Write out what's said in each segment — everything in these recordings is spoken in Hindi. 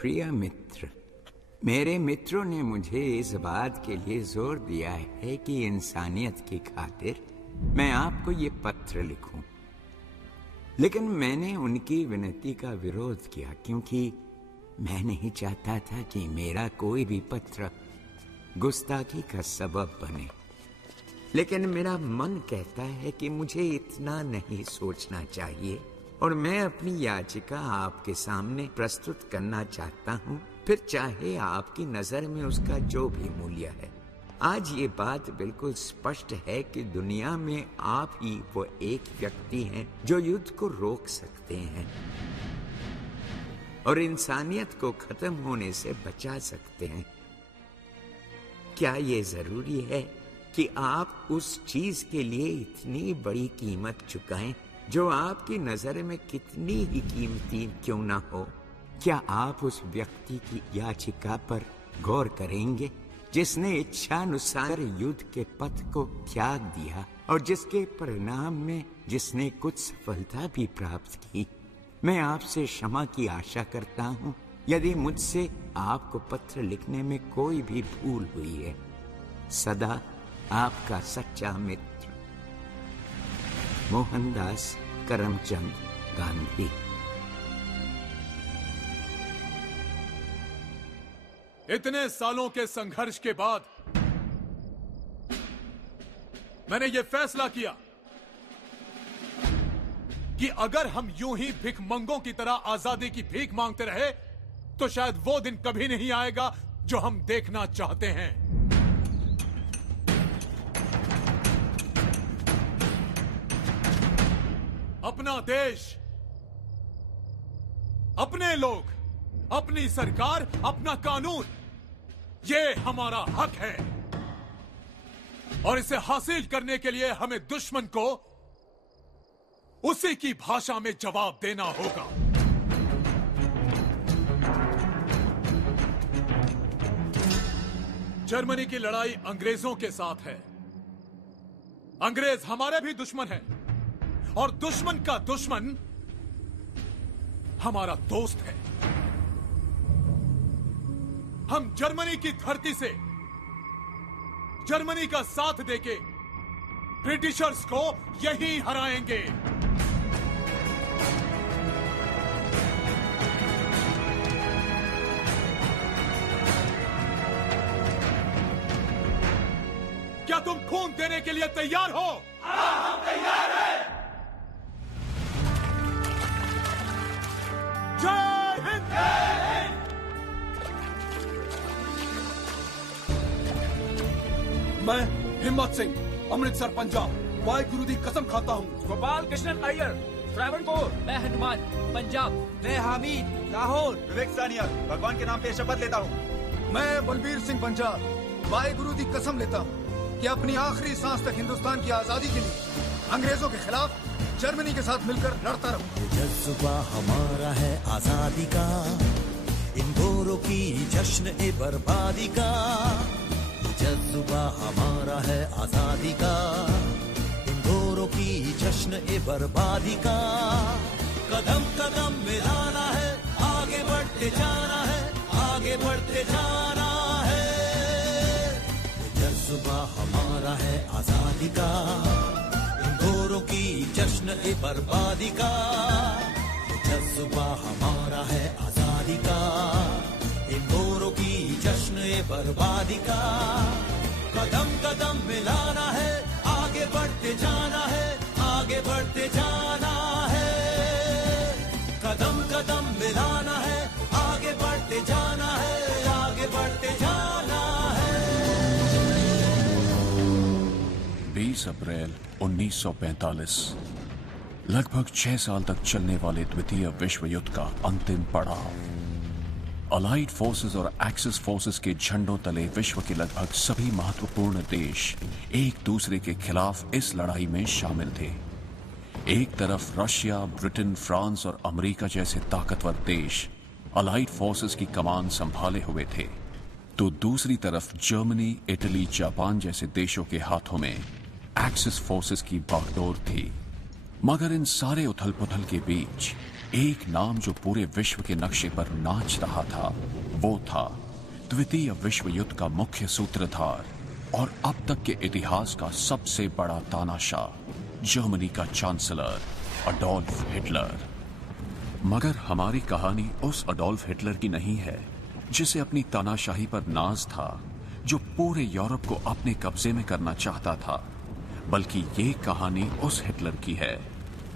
प्रिय मित्र, मेरे मित्रों ने मुझे इस बात के लिए जोर दिया है कि इंसानियत की खातिर मैं आपको ये पत्र लिखूं। लेकिन मैंने उनकी विनती का विरोध किया, क्योंकि मैं नहीं चाहता था कि मेरा कोई भी पत्र गुस्ताखी का सबब बने। लेकिन मेरा मन कहता है कि मुझे इतना नहीं सोचना चाहिए, और मैं अपनी याचिका आपके सामने प्रस्तुत करना चाहता हूँ, फिर चाहे आपकी नजर में उसका जो भी मूल्य है। आज ये बात बिल्कुल स्पष्ट है कि दुनिया में आप ही वो एक व्यक्ति हैं जो युद्ध को रोक सकते हैं और इंसानियत को खत्म होने से बचा सकते हैं। क्या ये जरूरी है कि आप उस चीज के लिए इतनी बड़ी कीमत चुकाएं जो आपकी नजर में कितनी ही कीमती क्यों ना हो? क्या आप उस व्यक्ति की याचिका पर गौर करेंगे जिसने इच्छानुसार युद्ध के पथ को त्याग दिया और जिसके परिणाम में जिसने कुछ सफलता भी प्राप्त की? मैं आपसे क्षमा की आशा करता हूँ यदि मुझसे आपको पत्र लिखने में कोई भी भूल हुई है। सदा आपका सच्चा मित्र, मोहनदास करमचंद गांधी। इतने सालों के संघर्ष के बाद मैंने यह फैसला किया कि अगर हम यूं ही भिखमंगों की तरह आजादी की भीख मांगते रहे तो शायद वो दिन कभी नहीं आएगा जो हम देखना चाहते हैं। अपना देश, अपने लोग, अपनी सरकार, अपना कानून, ये हमारा हक है और इसे हासिल करने के लिए हमें दुश्मन को उसी की भाषा में जवाब देना होगा। जर्मनी की लड़ाई अंग्रेजों के साथ है। अंग्रेज हमारे भी दुश्मन हैं और दुश्मन का दुश्मन हमारा दोस्त है। हम जर्मनी की धरती से जर्मनी का साथ देके ब्रिटिशर्स को यहीं हराएंगे। क्या तुम खून देने के लिए तैयार हो? हाँ, हम तैयार हैं। जय हिंद! जय हिंद! मैं हिम्मत सिंह, अमृतसर पंजाब, वाहिगुरु दी कसम खाता हूँ। गोपाल कृष्णन अय्यर, त्रावणकोर। मैं हनुमान, पंजाब। मैं हामिद, लाहौर। विवेक सानिया, भगवान के नाम पे शपथ लेता हूँ। मैं बलबीर सिंह पंजाब, वाहिगुरु दी कसम लेता हूँ कि अपनी आखिरी सांस तक हिंदुस्तान की आजादी के लिए अंग्रेजों के खिलाफ जर्मनी के साथ मिलकर लड़ता रहूं। जज्बा हमारा है आजादी का, इन गोरों की जश्न ए बर्बादी का। जज्बा हमारा है आजादी का, इन गोरों की जश्न ए बर्बादी का। कदम कदम मिलाना है, आगे बढ़ते जाना है, आगे बढ़ते जाना है। जज्बा हमारा है आजादी का, इन गोरों की जश्न ए बर्बादी का। जज्बा हमारा है आजादी का, इन गोरों की जश्न ए बर्बादी का। कदम कदम मिलाना है, आगे बढ़ते जाना है, आगे बढ़ते जाना है। कदम कदम मिलाना है, आगे बढ़ते जाना है, आगे बढ़ते जाना है। 20 अप्रैल 1945 लगभग 6 साल तक चलने वाले द्वितीय विश्व युद्ध का अंतिम पड़ाव। अलाइड फोर्सेस और एक्सिस फोर्सेस के झंडों तले विश्व के लगभग सभी महत्वपूर्ण देश एक दूसरे के खिलाफ इस लड़ाई में शामिल थे। एक तरफ रशिया, ब्रिटेन, फ्रांस और अमेरिका जैसे ताकतवर देश अलाइड फोर्सेस की कमान संभाले हुए थे, तो दूसरी तरफ जर्मनी, इटली, जापान जैसे देशों के हाथों में एक्सिस फोर्सेस की बागडोर थी। मगर इन सारे उथल पुथल के बीच एक नाम जो पूरे विश्व के नक्शे पर नाच रहा था, वो था द्वितीय विश्व युद्ध का मुख्य सूत्रधार और अब तक के इतिहास का सबसे बड़ा तानाशाह, जर्मनी का चांसलर अडोल्फ हिटलर। मगर हमारी कहानी उस अडोल्फ हिटलर की नहीं है जिसे अपनी तानाशाही पर नाज था, जो पूरे यूरोप को अपने कब्जे में करना चाहता था, बल्कि ये कहानी उस हिटलर की है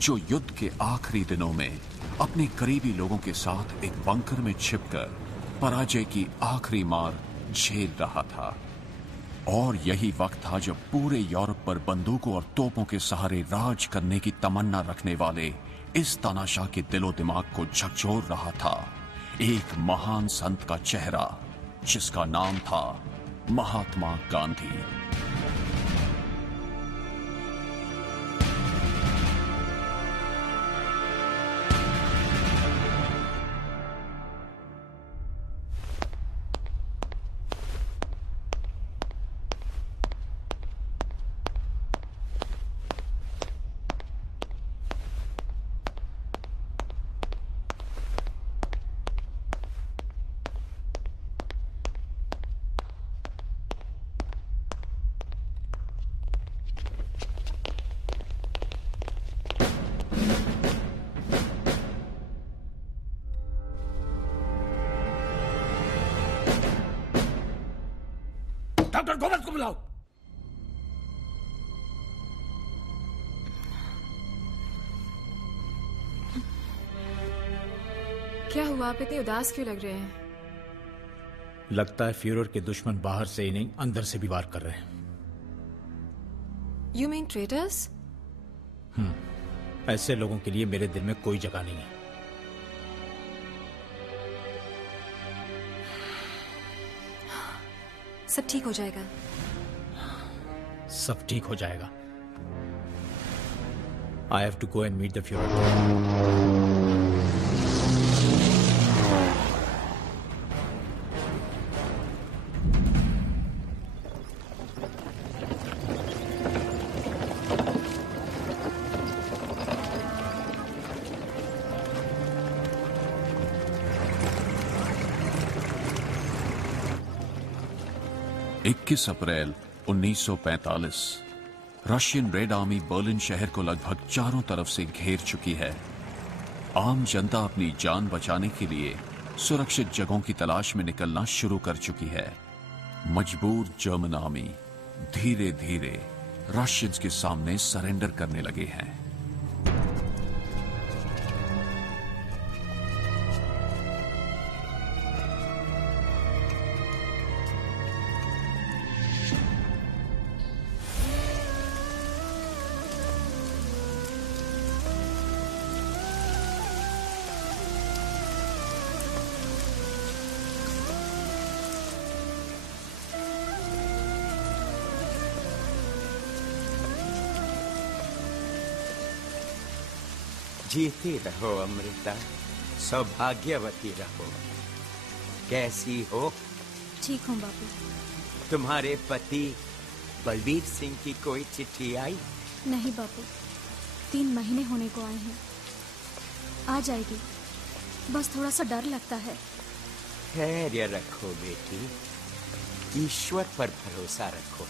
जो युद्ध के आखिरी दिनों में अपने करीबी लोगों के साथ एक बंकर में छिपकर पराजय की आखिरी मार झेल रहा था। और यही वक्त था जब पूरे यूरोप पर बंदूकों और तोपों के सहारे राज करने की तमन्ना रखने वाले इस तानाशाह के दिलो दिमाग को झकझोर रहा था एक महान संत का चेहरा, जिसका नाम था महात्मा गांधी। डॉक्टर गोविंद को बुलाओ। क्या हुआ? आप इतने उदास क्यों लग रहे हैं? लगता है फ्यूरर के दुश्मन बाहर से ही नहीं, अंदर से भी वार कर रहे हैं। You mean traitors? ऐसे लोगों के लिए मेरे दिल में कोई जगह नहीं है। सब ठीक हो जाएगा। सब ठीक हो जाएगा। I have to go and meet the Führer. April 1945 Russian red army Berlin शहर को लगभग चारों तरफ से घेर चुकी है। आम जनता अपनी जान बचाने के लिए सुरक्षित जगहों की तलाश में निकलना शुरू कर चुकी है। मजबूर जर्मन आर्मी धीरे धीरे रशियंस के सामने सरेंडर करने लगे हैं। जीती रहो अमृता, सौभाग्यवती रहो। कैसी हो? ठीक हूँ बाबू। तुम्हारे पति बलबीर सिंह की कोई चिट्ठी आई? नहीं बाबू, 3 महीने होने को आए हैं। आ जाएगी, बस थोड़ा सा डर लगता है। धैर्य रखो बेटी, ईश्वर पर भरोसा रखो।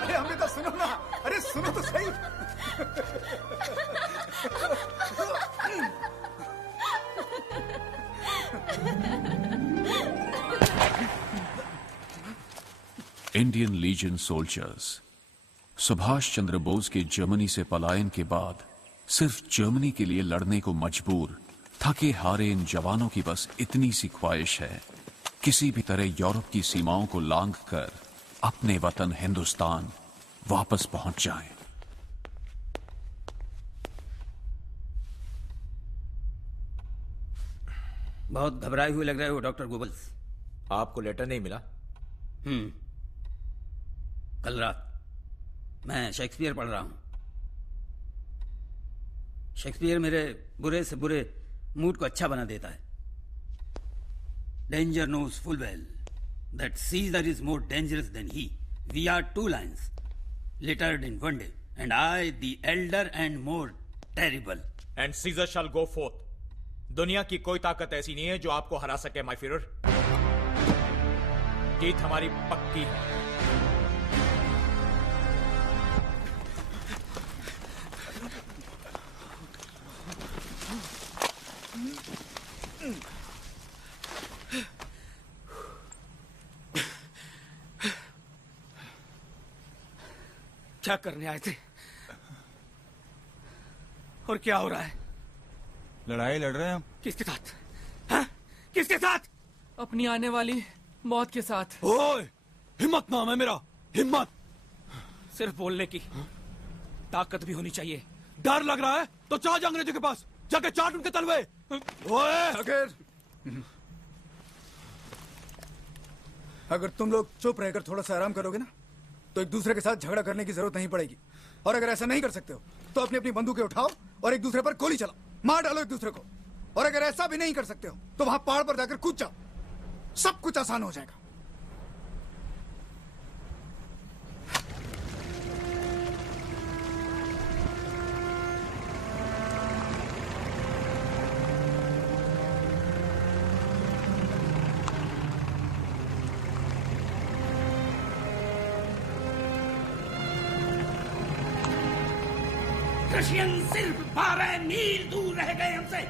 अरे अमृता सुनो ना, अरे सुनो तो सही। Indian legion soldiers. Subhash Chandra Bose के जर्मनी से पलायन के बाद सिर्फ जर्मनी के लिए लड़ने को मजबूर थके हारे इन जवानों की बस इतनी सी ख्वाहिश है, किसी भी तरह यूरोप की सीमाओं को लांघ कर अपने वतन हिंदुस्तान वापस पहुंच जाएं। बहुत घबराए हुए लग रहे हो डॉक्टर गोबल्स। आपको लेटर नहीं मिला? कल रात मैं शेक्सपियर पढ़ रहा हूं। शेक्सपियर मेरे बुरे से बुरे मूड को अच्छा बना देता है। Danger knows full well that Caesar is more dangerous than he. We are two lions littered in one day, and I, the elder and more terrible. And Caesar shall go forth. दुनिया की कोई ताकत ऐसी नहीं है जो आपको हरा सके माय फ्यूरर। जीत हमारी पक्की है। क्या करने आए थे और क्या हो रहा है? लड़ाई लड़ रहे हैं हम। किसके साथ? हाँ? किसके साथ? अपनी आने वाली मौत के साथ। ओए, हिम्मत नाम है मेरा, हिम्मत। सिर्फ बोलने की ताकत भी होनी चाहिए। डर लग रहा है तो जा अंग्रेजों के पास, जाके चाट उनके तलवे। ओए, अगर तुम लोग चुप रहकर थोड़ा सा आराम करोगे ना तो एक दूसरे के साथ झगड़ा करने की जरूरत नहीं पड़ेगी। और अगर ऐसा नहीं कर सकते हो तो अपनी अपनी बंदूकें उठाओ और एक दूसरे पर गोली चलाओ, मार डालो एक दूसरे को। और अगर ऐसा भी नहीं कर सकते हो तो वहां पहाड़ पर जाकर कूद जाओ, सब कुछ आसान हो जाएगा। रशियन सिर्फ 12 मील दूर रह गए हमसे।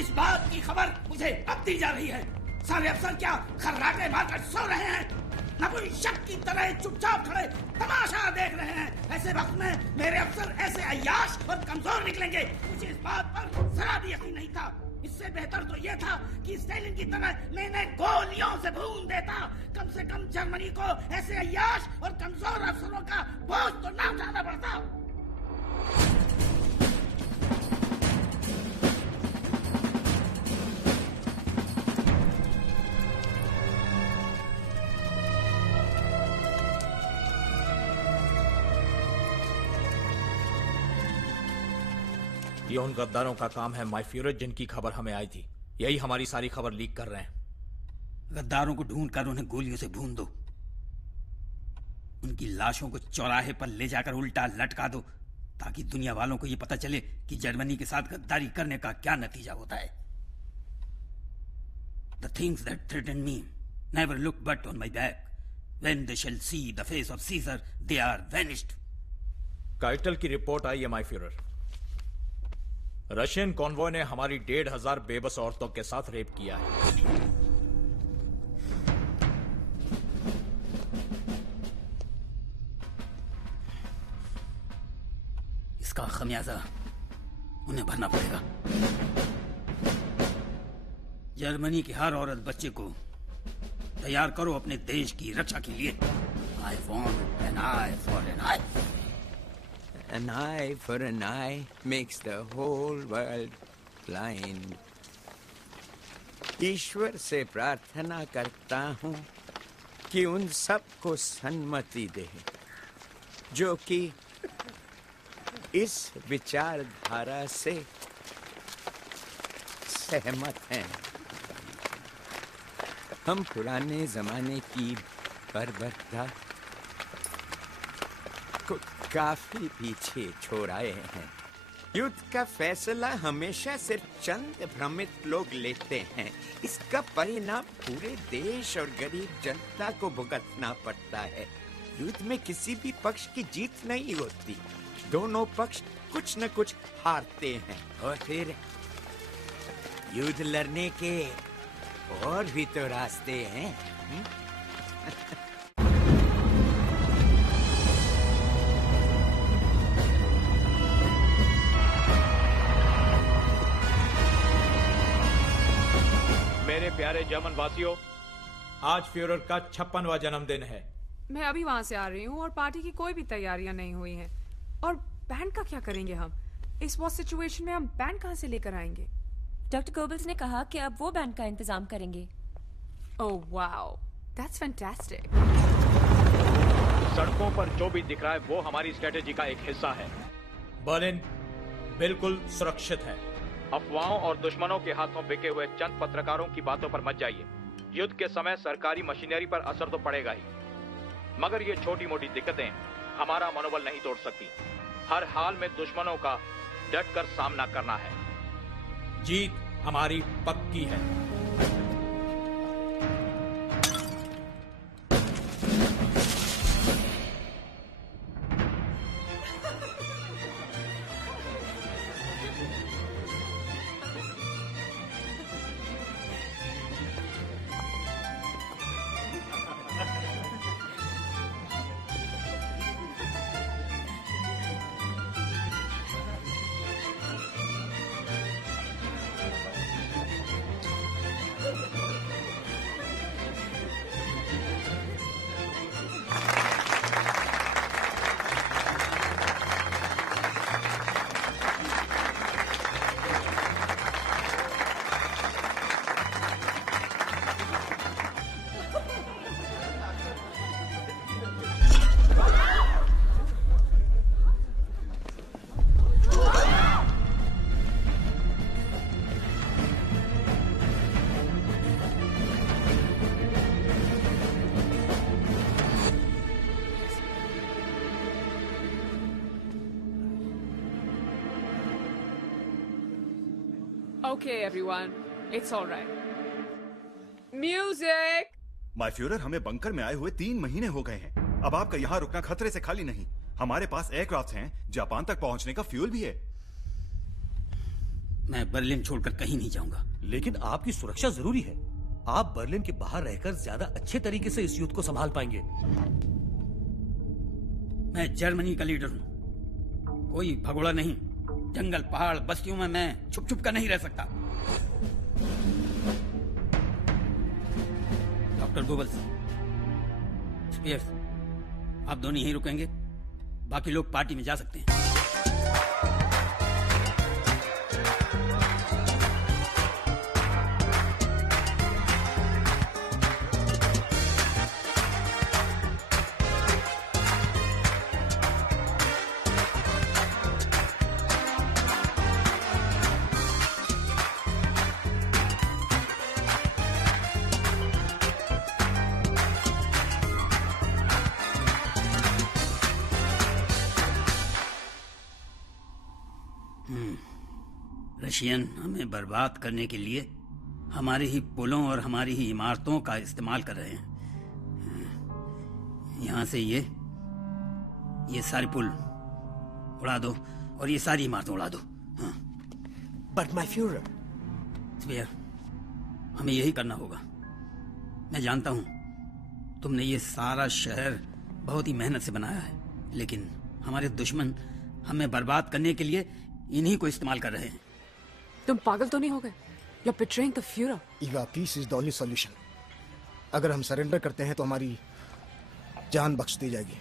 इस बात की खबर मुझे अब दी जा रही है। सारे अफसर क्या खर्राटे मारकर सो रहे हैं? न कोई शक की तरह चुपचाप खड़े तमाशा देख रहे हैं। ऐसे वक्त में मेरे अफसर ऐसे अय्याश और कमजोर निकलेंगे, मुझे इस बात पर जरा भी यकीन नहीं था। इससे बेहतर तो यह था कि स्टालिन की तरह मैं इन्हें गोलियों से भून देता। कम से कम जर्मनी को ऐसे अय्याश और कमजोर अफसरों का बोझ तो न उठाना पड़ता। ये उन गद्दारों का काम है माय फ्यूरर, जिनकी खबर हमें आई थी। यही हमारी सारी खबर लीक कर रहे हैं। गद्दारों को ढूंढकर उन्हें गोलियों से भून दो। उनकी लाशों को चौराहे पर ले जाकर उल्टा लटका दो, ताकि दुनिया वालों को यह पता चले कि जर्मनी के साथ गद्दारी करने का क्या नतीजा होता है। The things that threaten me never look but on my back. When they shall see the face of Caesar, they are vanished. Coital की रिपोर्ट आई है माय फ्यूरर। रशियन कॉन्वॉय ने हमारी 1500 बेबस औरतों के साथ रेप किया है। इसका खमियाजा उन्हें भरना पड़ेगा। जर्मनी की हर औरत बच्चे को तैयार करो अपने देश की रक्षा के लिए। I want an eye for an eye. An eye for an eye makes the whole world blind. ईश्वर से प्रार्थना करता हूँ कि उन सबको सन्मति दे जो कि इस विचारधारा से सहमत हैं। हम पुराने जमाने की बर्बरता को काफी पीछे छोड़ आए हैं। युद्ध का फैसला हमेशा सिर्फ चंद भ्रमित लोग लेते हैं। इसका परिणाम पूरे देश और गरीब जनता को भुगतना पड़ता है। युद्ध में किसी भी पक्ष की जीत नहीं होती, दोनों पक्ष कुछ न कुछ हारते हैं। और फिर युद्ध लड़ने के और भी तो रास्ते हैं। मेरे प्यारे जर्मन वासियों, आज फ्यूरर का 56वां जन्मदिन है। मैं अभी वहां से आ रही हूँ और पार्टी की कोई भी तैयारियां नहीं हुई हैं। और बैंड का क्या करेंगे हम? इस वॉर सिचुएशन में हम बैंड कहाँ से लेकर आएंगे? डॉक्टर गोबल्स ने कहा कि अब वो बैंड का इंतजाम करेंगे। Oh wow, that's fantastic. सड़कों पर जो भी दिख रहा है वो हमारी स्ट्रेटेजी का एक हिस्सा है। बर्लिन बिल्कुल सुरक्षित है। अफवाहों और दुश्मनों के हाथों बिके हुए चंद पत्रकारों की बातों पर मत जाइए। युद्ध के समय सरकारी मशीनरी पर असर तो पड़ेगा ही, मगर ये छोटी मोटी दिक्कतें हमारा मनोबल नहीं तोड़ सकती। हर हाल में दुश्मनों का डटकर सामना करना है। जीत हमारी पक्की है। Okay, everyone, it's all right. Music. My Führer, हमें बंकर में आए हुए 3 महीने हो गए हैं। अब आपका यहाँ रुकना खतरे से खाली नहीं। हमारे पास एयरक्राफ्ट हैं, जापान तक पहुँचने का फ्यूल भी है। मैं बर्लिन छोड़कर कहीं नहीं जाऊंगा। लेकिन आपकी सुरक्षा जरूरी है। आप बर्लिन के बाहर रहकर ज्यादा अच्छे तरीके से इस युद्ध को संभाल पाएंगे। मैं जर्मनी का लीडर हूँ, कोई भगोड़ा नहीं। जंगल, पहाड़, बस्तियों में मैं छुप छुप कर नहीं रह सकता। डॉक्टर गोबल्स, स्पीयर्स, आप दोनों यहीं रुकेंगे, बाकी लोग पार्टी में जा सकते हैं। रशियन हमें बर्बाद करने के लिए हमारे ही पुलों और हमारी ही इमारतों का इस्तेमाल कर रहे हैं। यहाँ से ये सारे पुल उड़ा दो और ये सारी इमारतें उड़ा दो। बट माय फ्यूरर, स्पीयर, हमें यही करना होगा। मैं जानता हूँ तुमने ये सारा शहर बहुत ही मेहनत से बनाया है, लेकिन हमारे दुश्मन हमें बर्बाद करने के लिए इन्हीं को इस्तेमाल कर रहे हैं। तुम पागल तो नहीं हो गए? You're betraying the Führer. Eva, peace is the only solution. अगर हम सरेंडर करते हैं तो हमारी जान बख्श दी जाएगी,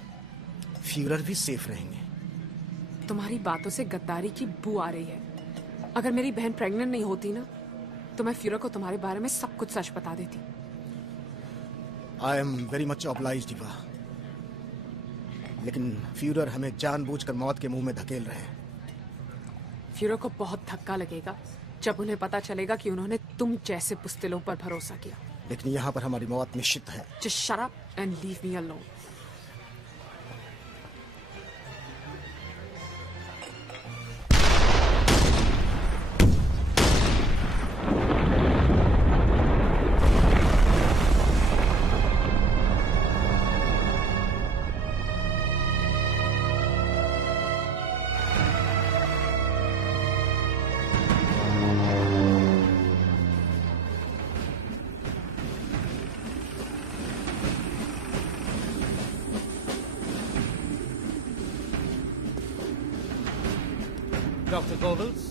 फ्यूरर भी सेफ रहेंगे। तुम्हारी बातों से गद्दारी की बू आ रही है। अगर मेरी बहन प्रेग्नेंट नहीं होती ना, तो मैं फ्यूरर को तुम्हारे बारे में सब कुछ सच बता देती। I am very much obliged, Eva. लेकिन फ्यूरर हमें जानबूझकर मौत के मुंह में धकेल रहे हैं। फ्यूरर को बहुत धक्का लगेगा जब उन्हें पता चलेगा कि उन्होंने तुम जैसे बुज़दिलों पर भरोसा किया। लेकिन यहाँ पर हमारी मौत निश्चित है। Just shut up and leave me alone. Dr. Goebbels?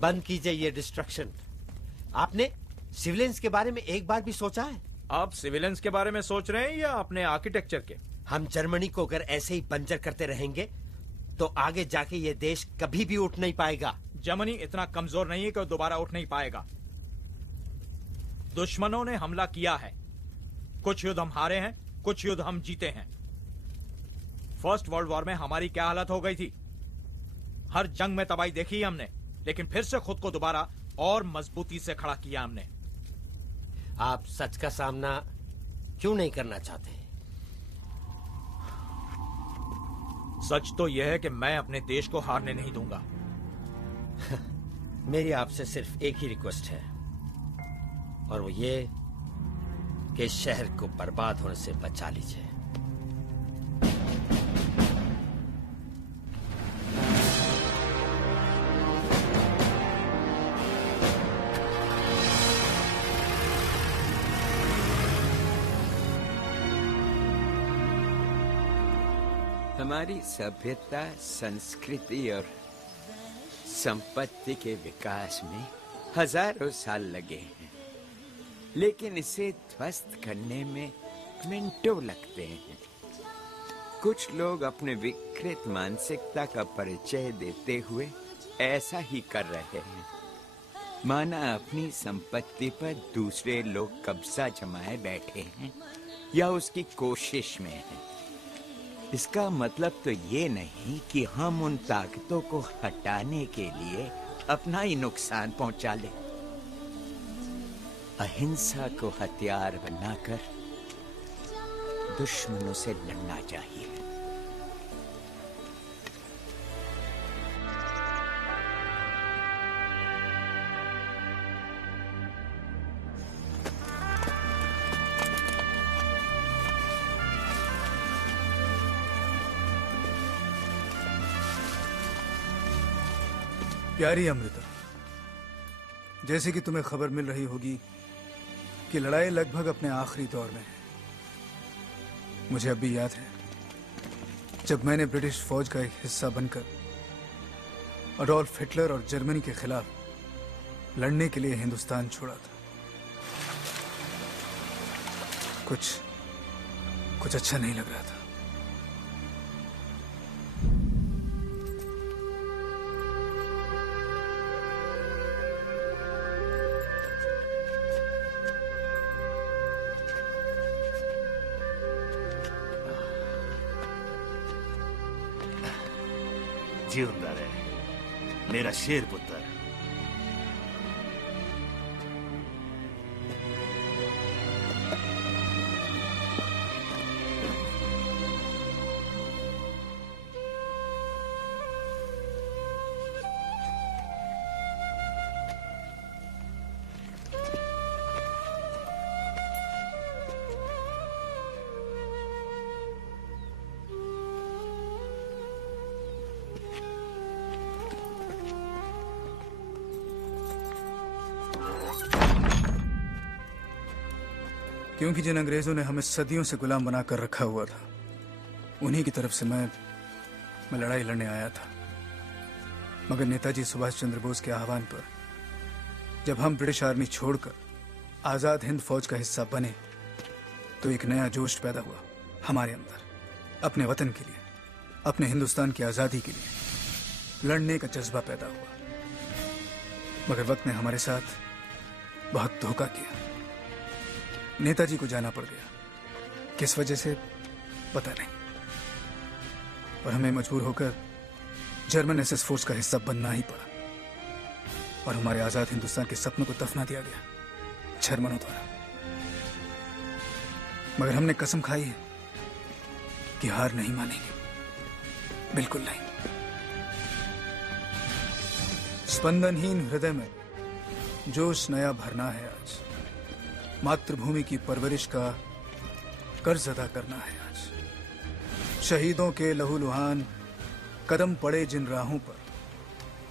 बंद कीजिए ये डिस्ट्रक्शन। आपने सिविलियंस के बारे में एक बार भी सोचा है? आप सिविलियंस के बारे में सोच रहे हैं या अपने आर्किटेक्चर के? हम जर्मनी को अगर ऐसे ही बंजर करते रहेंगे तो आगे जाके ये देश कभी भी उठ नहीं पाएगा। जर्मनी इतना कमजोर नहीं है कि दोबारा उठ नहीं पाएगा। दुश्मनों ने हमला किया है, कुछ युद्ध हम हारे हैं, कुछ युद्ध हम जीते हैं। फर्स्ट वर्ल्ड वॉर में हमारी क्या हालत हो गई थी? हर जंग में तबाही देखी हमने, लेकिन फिर से खुद को दोबारा और मजबूती से खड़ा किया हमने। आप सच का सामना क्यों नहीं करना चाहते? सच तो यह है कि मैं अपने देश को हारने नहीं दूंगा। मेरी आपसे सिर्फ एक ही रिक्वेस्ट है, और वो ये कि इस शहर को बर्बाद होने से बचा लीजिए। हमारी सभ्यता, संस्कृति और संपत्ति के विकास में हजारों साल लगे हैं, लेकिन इसे ध्वस्त करने में मिनटों लगते हैं। कुछ लोग अपने विकृत मानसिकता का परिचय देते हुए ऐसा ही कर रहे हैं, माना अपनी संपत्ति पर दूसरे लोग कब्जा जमाए बैठे हैं या उसकी कोशिश में हैं। इसका मतलब तो ये नहीं कि हम उन ताकतों को हटाने के लिए अपना ही नुकसान पहुंचा लें। अहिंसा को हथियार बनाकर दुश्मनों से लड़ना चाहिए। प्यारी अमृता, जैसे कि तुम्हें खबर मिल रही होगी कि लड़ाई लगभग अपने आखिरी दौर में है। मुझे अब भी याद है जब मैंने ब्रिटिश फौज का एक हिस्सा बनकर अडोल्फ हिटलर और जर्मनी के खिलाफ लड़ने के लिए हिंदुस्तान छोड़ा था। कुछ अच्छा नहीं लग रहा था। जिंदा रहे मेरा शेर पुत्र। क्योंकि जिन अंग्रेजों ने हमें सदियों से गुलाम बनाकर रखा हुआ था, उन्हीं की तरफ से मैं लड़ाई लड़ने आया था। मगर नेताजी सुभाष चंद्र बोस के आह्वान पर जब हम ब्रिटिश आर्मी छोड़कर आजाद हिंद फौज का हिस्सा बने, तो एक नया जोश पैदा हुआ हमारे अंदर। अपने वतन के लिए, अपने हिंदुस्तान की आजादी के लिए लड़ने का जज्बा पैदा हुआ। मगर वक्त ने हमारे साथ बहुत धोखा किया। नेताजी को जाना पड़ गया, किस वजह से पता नहीं, और हमें मजबूर होकर जर्मन एसएस फोर्स का हिस्सा बनना ही पड़ा, और हमारे आजाद हिंदुस्तान के सपनों को दफना दिया गया जर्मनों द्वारा। मगर हमने कसम खाई है कि हार नहीं मानेंगे, बिल्कुल नहीं। स्पंदनहीन हृदय में जोश नया भरना है आज। मातृभूमि की परवरिश का कर्ज अदा करना है आज। शहीदों के लहूलुहान कदम पड़े जिन राहों पर,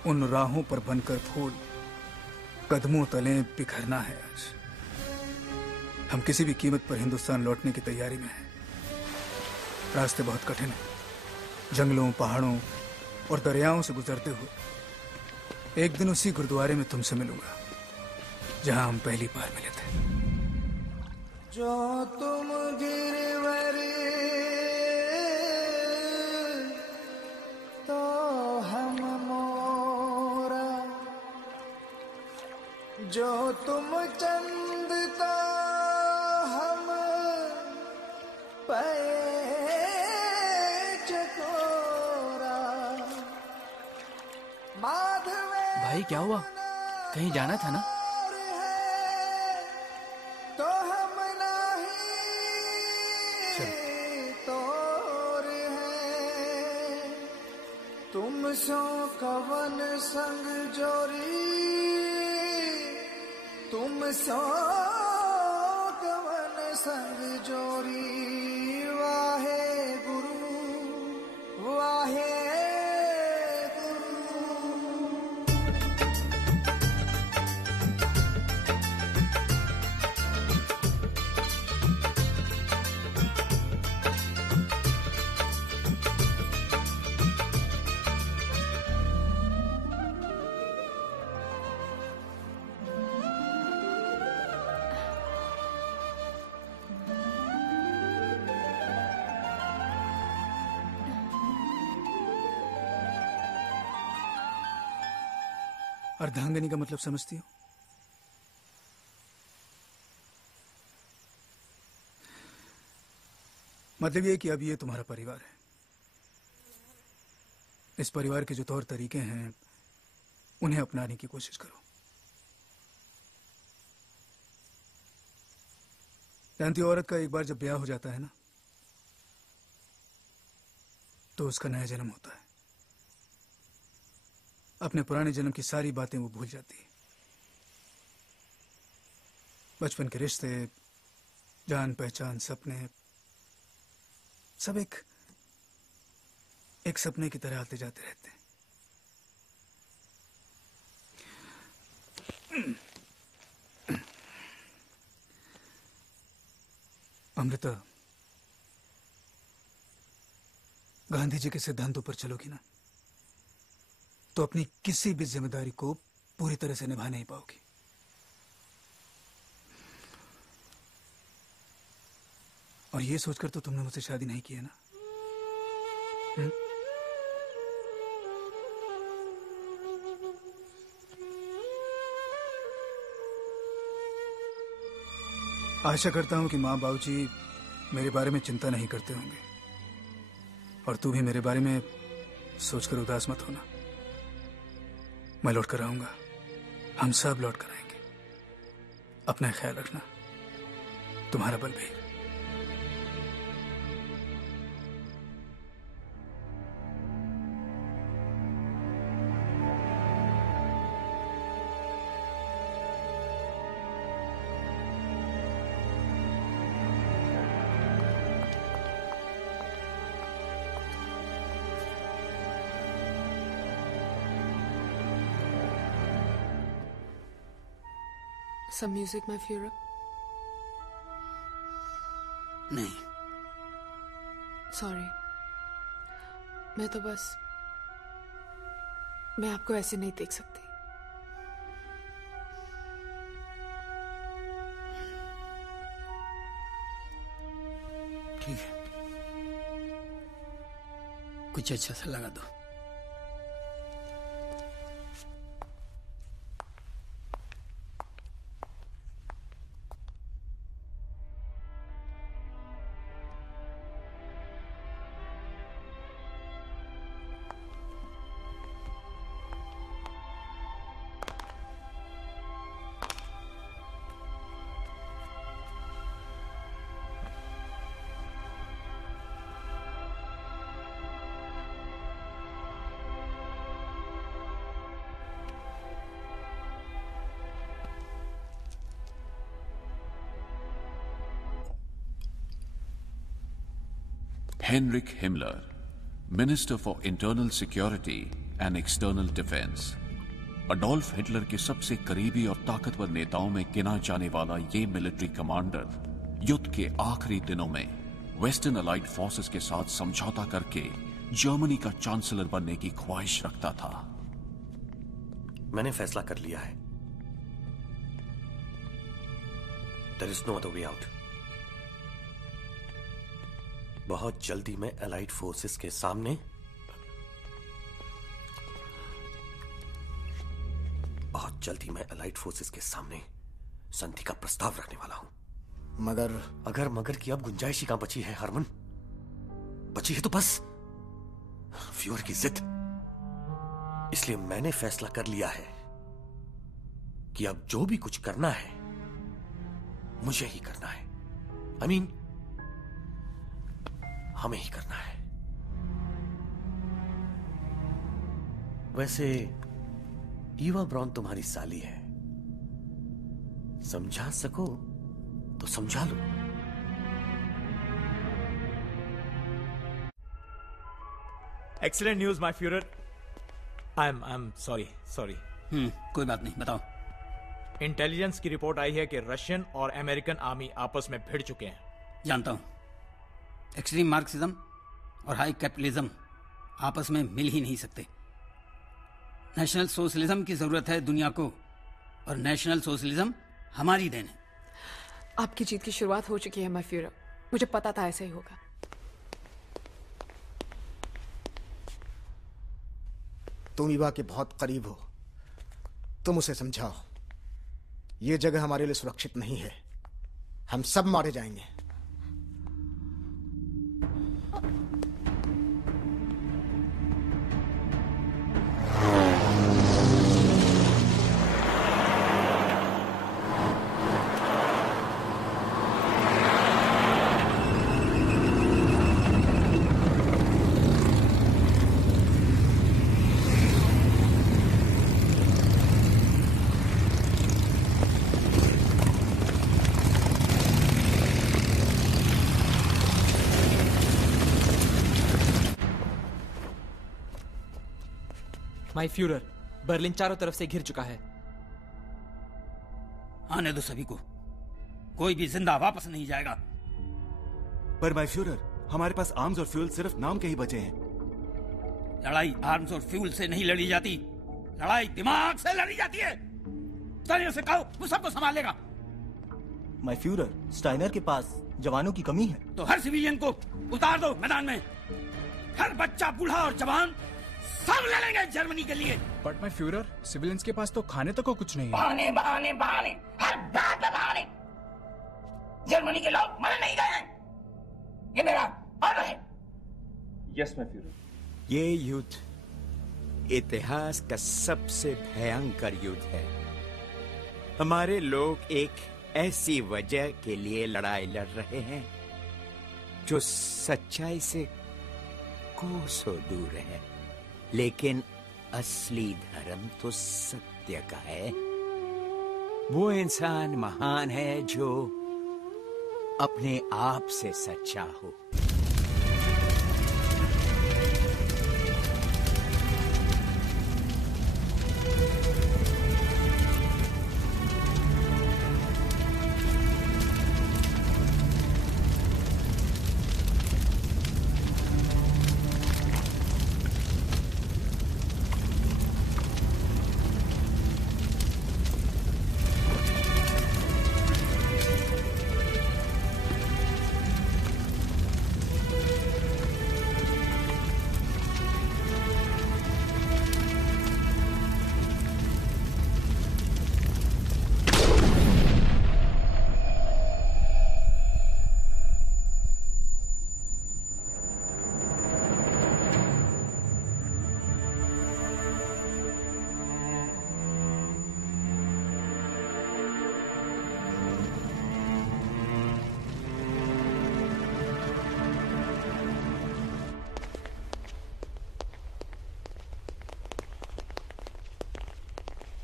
उन राहों पर बनकर फूल कदमों तले बिखरना है आज। हम किसी भी कीमत पर हिंदुस्तान लौटने की तैयारी में हैं। रास्ते बहुत कठिन हैं, जंगलों, पहाड़ों और दरियाओं से गुजरते हुए एक दिन उसी गुरुद्वारे में तुमसे मिलूंगा जहां हम पहली बार मिले थे। जो तुम गिरवर तो हम मोरा, जो तुम चंद तो हम पे चकोरा। माधवे भाई क्या हुआ? कहीं जाना था ना? तो हम नहीं तोर हैं, तुम सो कवन संग जोरी, तुम सो कवन संग जोरी। वाहे गुरु वाहे अर्धांगिनी का मतलब समझती हो? मतलब ये कि अब ये तुम्हारा परिवार है। इस परिवार के जो तौर तरीके हैं उन्हें अपनाने की कोशिश करो। जानती हो, औरत का एक बार जब ब्याह हो जाता है ना, तो उसका नया जन्म होता है। अपने पुराने जन्म की सारी बातें वो भूल जाती है। बचपन के रिश्ते, जान पहचान, सपने, सब एक सपने की तरह आते जाते रहते हैं। अमृता, गांधी जी के सिद्धांतों पर चलोगी ना, तो अपनी किसी भी जिम्मेदारी को पूरी तरह से निभा नहीं पाओगी। और ये सोचकर तो तुमने मुझसे शादी नहीं की है ना? आशा करता हूं कि माँ बाबूजी मेरे बारे में चिंता नहीं करते होंगे, और तू भी मेरे बारे में सोचकर उदास मत होना। मैं लौट कर आऊंगा, हम सब लौट कर आएंगे। अपना ख्याल रखना। तुम्हारा Balbir. Some music, my Führer? नहीं। Sorry. मैं तो बस, मैं आपको ऐसे नहीं देख सकती। ठीक है, कुछ अच्छा सा लगा दो। Heinrich Himmler, Minister for Internal Security and External Defense. Adolf Hitler के सबसे करीबी और ताकतवर नेताओं में गिना जाने वाला ये मिलिट्री कमांडर युद्ध के आखिरी दिनों में वेस्टर्न अलाइड फोर्सेस के साथ समझौता करके जर्मनी का चांसलर बनने की ख्वाहिश रखता था। मैंने फैसला कर लिया है। There is no other way out. बहुत जल्दी मैं एलाइड फोर्सेस के सामने संधि का प्रस्ताव रखने वाला हूं। मगर की अब गुंजाइश ही कहां बची है हरमन? बची है तो बस फ्यूर की जिद। इसलिए मैंने फैसला कर लिया है कि अब जो भी कुछ करना है मुझे ही करना है। I mean, हमें ही करना है। वैसे ईवा ब्राउन तुम्हारी साली है, समझा सको तो समझा लो। Excellent news my Führer. I am sorry. कोई बात नहीं, बताओ। इंटेलिजेंस की रिपोर्ट आई है कि रशियन और अमेरिकन आर्मी आपस में भिड़ चुके हैं। जानता हूं, एक्सट्रीम मार्क्सिज्म और हाई कैपिटलिज्म आपस में मिल ही नहीं सकते। नेशनल सोशलिज्म की जरूरत है दुनिया को, और नेशनल सोशलिज्म हमारी देन है। आपकी जीत की शुरुआत हो चुकी है माय फ्यूरर। मुझे पता था ऐसा ही होगा। तुम ईवा के बहुत करीब हो, तुम उसे समझाओ। ये जगह हमारे लिए सुरक्षित नहीं है, हम सब मारे जाएंगे। माय फ्यूरर, बर्लिन चारों तरफ से घिर चुका है। आने दो सभी को, कोई भी जिंदा वापस नहीं जाएगा। पर माय फ्यूरर, हमारे पास आर्म्स और फ्यूल सिर्फ नाम के ही बचे हैं। लड़ाई आर्म्स और फ्यूल से नहीं लड़ी जाती, लड़ाई दिमाग से लड़ी जाती है। स्टाइनर से कहो, वो सबको संभालेगा। माय फ्यूरर, स्टाइनर के पास जवानों की कमी है। तो हर सिविलियन को उतार दो मैदान में। हर बच्चा, बूढ़ा और जवान सब ले लेंगे जर्मनी के लिए। बट माय फ्यूरर, सिविलियंस के पास तो खाने तक को कुछ नहीं है। बहाने बहाने बहाने, हर बात में बहाने। जर्मनी के लोग मर नहीं गए हैं, ये मेरा ऑर्डर है। Yes my fuhrer. ये युद्ध इतिहास का सबसे भयंकर युद्ध है। हमारे लोग एक ऐसी वजह के लिए लड़ाई लड़ रहे हैं जो सच्चाई से कोसों दूर है, लेकिन असली धर्म तो सत्य का है। वो इंसान महान है जो अपने आप से सच्चा हो।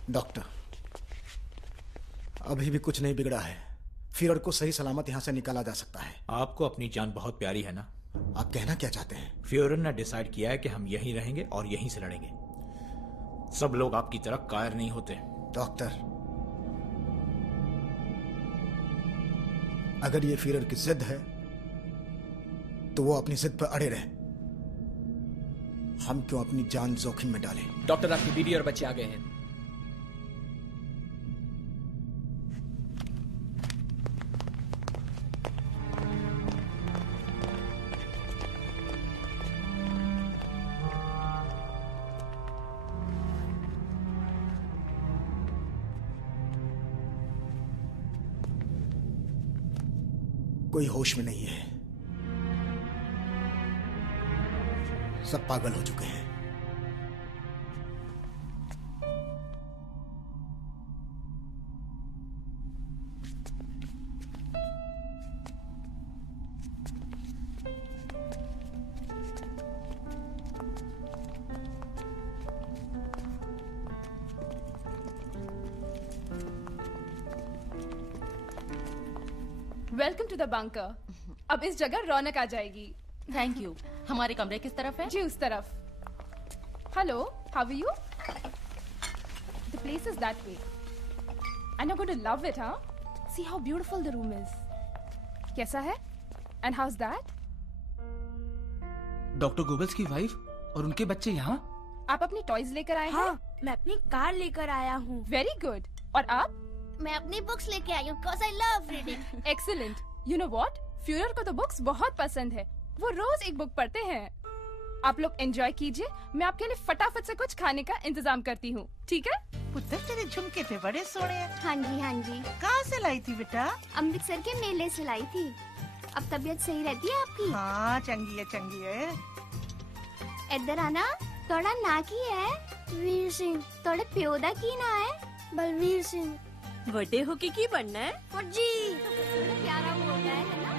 डॉक्टर, अभी भी कुछ नहीं बिगड़ा है। फ्यूरर को सही सलामत यहां से निकाला जा सकता है। आपको अपनी जान बहुत प्यारी है ना? आप कहना क्या चाहते हैं? फ्यूरर ने डिसाइड किया है कि हम यहीं रहेंगे और यहीं से लड़ेंगे। सब लोग आपकी तरह कायर नहीं होते। डॉक्टर, अगर ये फ्यूरर की जिद है तो वो अपनी जिद पर अड़े रहे। हम क्यों अपनी जान जोखिम में डालें? डॉक्टर, आपकी बीवी और बच्चे आ गए हैं। कोई होश में नहीं है। सब पागल हो चुके हैं। Welcome to the bunker. अब इस जगह रौनक आ जाएगी। Thank you. हमारे कमरे किस तरफ है? जी उस तरफ। Hello, how are you? The place is that way and you are going to love it, हाँ? See how beautiful the room is. कैसा है? And how is that? Doctor Goebbels की वाइफ और उनके बच्चे यहाँ? आप अपनी टॉयज लेकर आए हैं? हाँ, मैं अपनी कार लेकर आया हूँ। Very good. और आप? मैं अपनी बुक्स लेके आई हूँ because I love reading. Excellent. You know what? Führer को तो बुक्स बहुत पसंद है। वो रोज एक बुक पढ़ते हैं। आप लोग एंजॉय कीजिए, मैं आपके लिए फटाफट से कुछ खाने का इंतजाम करती हूँ, ठीक है? पुत्र तेरे झुमके पे बड़े सोने हैं। हाँ जी, हाँ जी। कहाँ से लाई थी बेटा? अमृतसर के मेले से लाई थी। अब तबीयत सही रहती है आपकी? हाँ, चंगी है, चंगी है। इधर आना। थोड़ा ना की है वीर सिंह, थोड़े प्योदा की ना है बलवीर सिंह। बड़े होके की बनना है? फौजी। प्यारा हो गया है ना?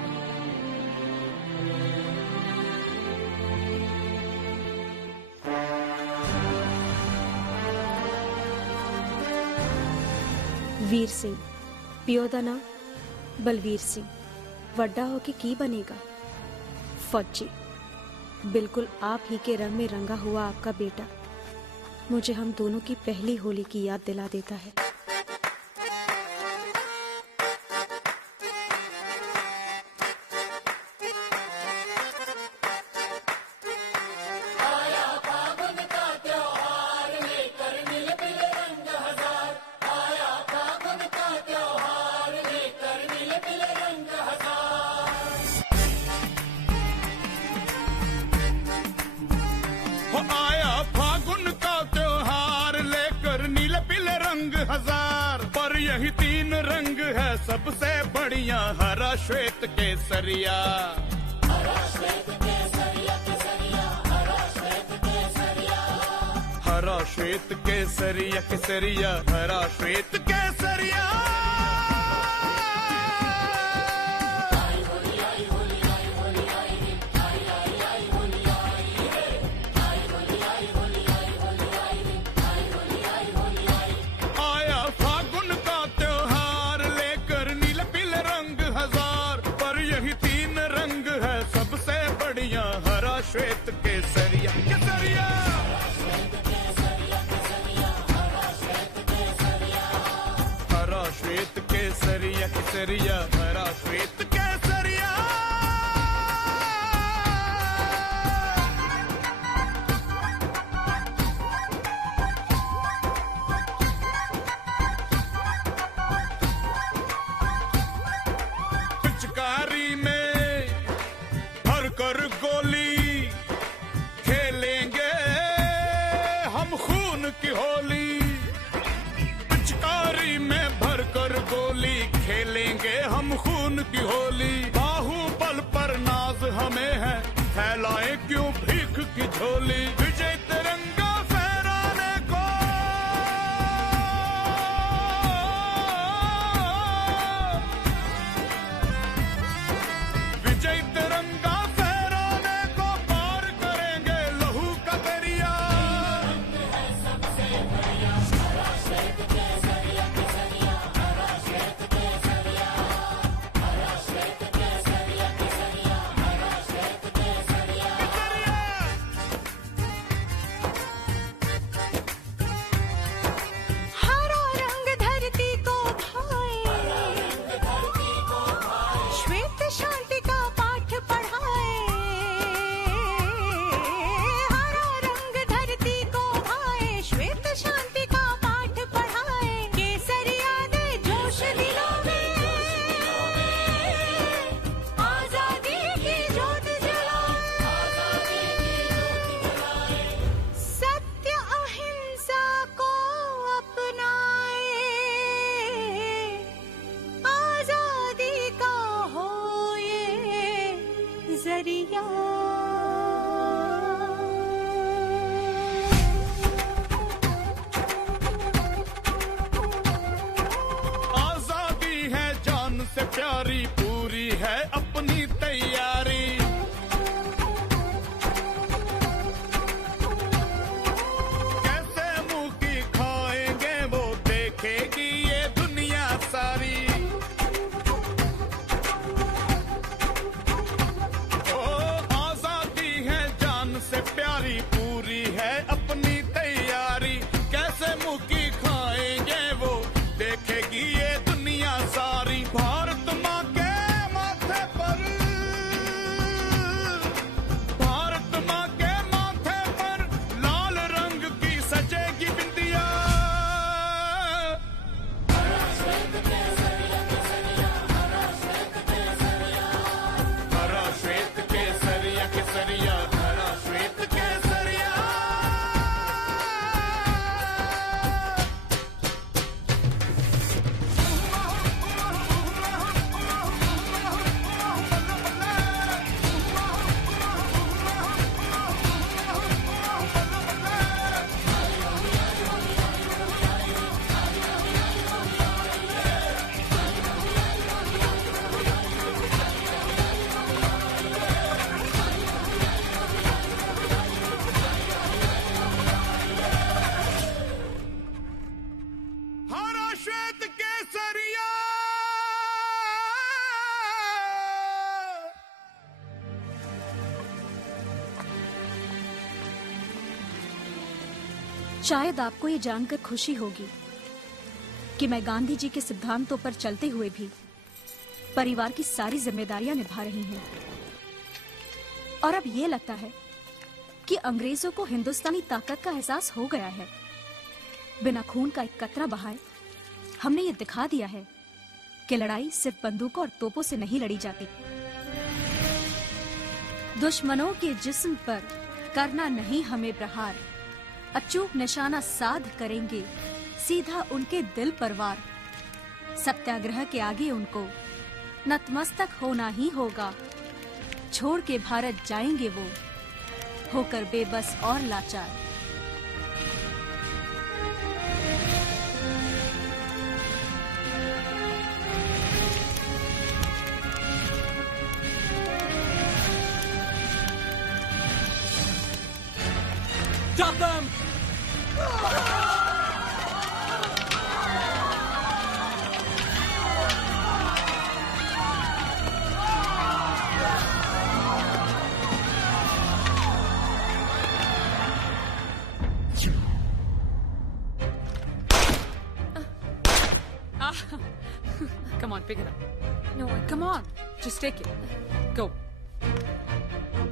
वीर सिंह, पियोदा ना बलवीर सिंह। वड्डा होके की बनेगा? फौजी। बिल्कुल आप ही के रंग में रंगा हुआ आपका बेटा मुझे हम दोनों की पहली होली की याद दिला देता है। सबसे बढ़िया हरा श्वेत केसरिया, हरा श्वेत केसरिया, हरा श्वेत केसरिया, केसरिया हरा श्वेत केसरिया। श्वेत केसरिया, केसरिया हरा श्वेत केसरिया, केसरिया हरा श्वेत केसरिया। पिचकारी में भर कर गोली की होली, पिचकारी में भरकर गोली खेलेंगे हम खून की होली। बाहुबल पर नाज हमें है, फैलाए क्यों भीख की झोली। विजय तिरंगा फहराने को विजय तिरंगा फहराने को पार करेंगे लहू का दरिया। श्वेत केसरिया। शायद आपको ये जानकर खुशी होगी कि मैं गांधी जी के सिद्धांतों पर चलते हुए भी परिवार की सारी जिम्मेदारियां निभा रही हूं। और अब ये लगता है कि अंग्रेजों को हिंदुस्तानी ताकत का एहसास हो गया है। बिना खून का एक कतरा बहाए हमने ये दिखा दिया है कि लड़ाई सिर्फ बंदूकों और तोपों से नहीं लड़ी जाती। दुश्मनों के जिस्म पर करना नहीं हमें प्रहार, अचूक निशाना साध करेंगे सीधा उनके दिल पर वार। सत्याग्रह के आगे उनको नतमस्तक होना ही होगा, छोड़ के भारत जाएंगे वो होकर बेबस और लाचार। Stop them! Come on, pick it up. No, come on. Just take it. Go.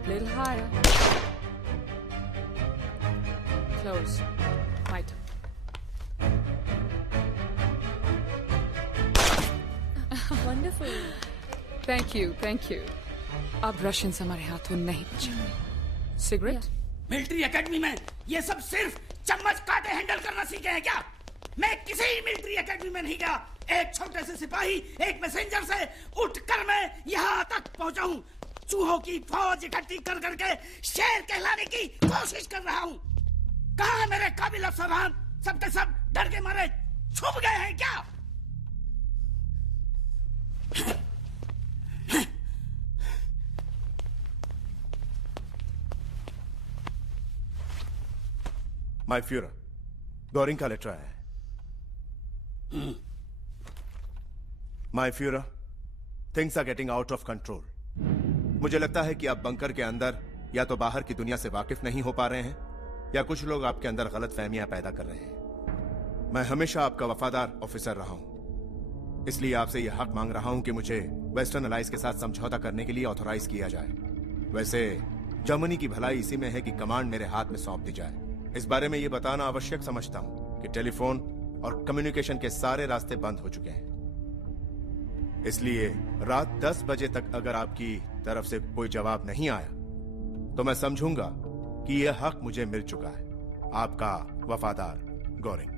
Little higher. Close. My turn. Wonderful. Thank you, thank you. अब रशियंस हमारे हाथों नहीं बचेंगे। सिगरेट? मिलिट्री एकेडमी में ये सब सिर्फ चम्मच काटे हैंडल करना सीखे हैं क्या? मैं किसी मिलिट्री एकेडमी में नहीं गया। एक छोटे से सिपाही, एक मैसेंजर से उठकर मैं यहाँ तक पहुँचा हूँ। चूहों की फौज इकट्ठी कर करके शेर कहलाने की कोशिश कर रहा हूँ। कहाँ है मेरे काबिल अफसरान? सबके सब डर के मारे छुप गए हैं क्या? माय फ्यूरर, गोरिंग का लेटर आया है। My fuhrer, things are getting out of control. मुझे लगता है कि आप बंकर के अंदर या तो बाहर की दुनिया से वाकिफ नहीं हो पा रहे हैं या कुछ लोग आपके अंदर गलत फहमियां पैदा कर रहे हैं। मैं हमेशा आपका वफादार ऑफिसर रहा हूं, इसलिए आपसे यह हक मांग रहा हूं कि मुझे वेस्टर्न अलाइज के साथ समझौता करने के लिए ऑथोराइज किया जाए। वैसे जर्मनी की भलाई इसी में है कि कमांड मेरे हाथ में सौंप दी जाए। इस बारे में यह बताना आवश्यक समझता हूं कि टेलीफोन और कम्युनिकेशन के सारे रास्ते बंद हो चुके हैं। इसलिए रात 10 बजे तक अगर आपकी तरफ से कोई जवाब नहीं आया तो मैं समझूंगा कि यह हक मुझे मिल चुका है। आपका वफादार Goering.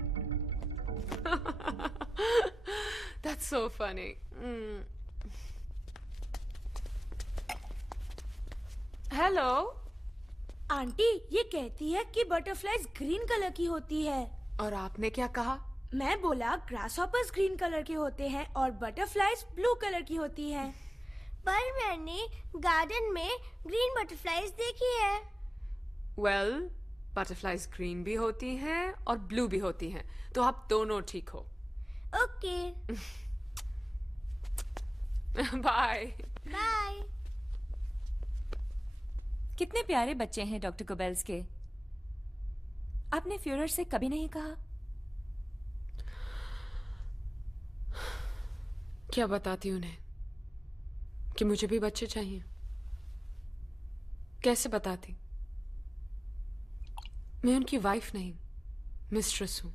That's so funny. Hello aunty, ये कहती है कि बटरफ्लाइज ग्रीन कलर की होती है। और आपने क्या कहा? मैं बोला ग्रास हॉपर्स ग्रीन कलर के होते हैं और बटरफ्लाइज ब्लू कलर की होती हैं। पर मैंने गार्डन में ग्रीन बटरफ्लाइज देखी है। वेल, बटरफ्लाइज ग्रीन भी होती हैं और ब्लू भी होती हैं, तो आप दोनों ठीक हो। ओके। Bye bye. कितने प्यारे बच्चे हैं डॉक्टर कोबेल्स के। आपने फ्यूरर से कभी नहीं कहा? क्या बताती उन्हें कि मुझे भी बच्चे चाहिए? कैसे बताती? मैं उनकी वाइफ नहीं, मिस्ट्रेस हूं।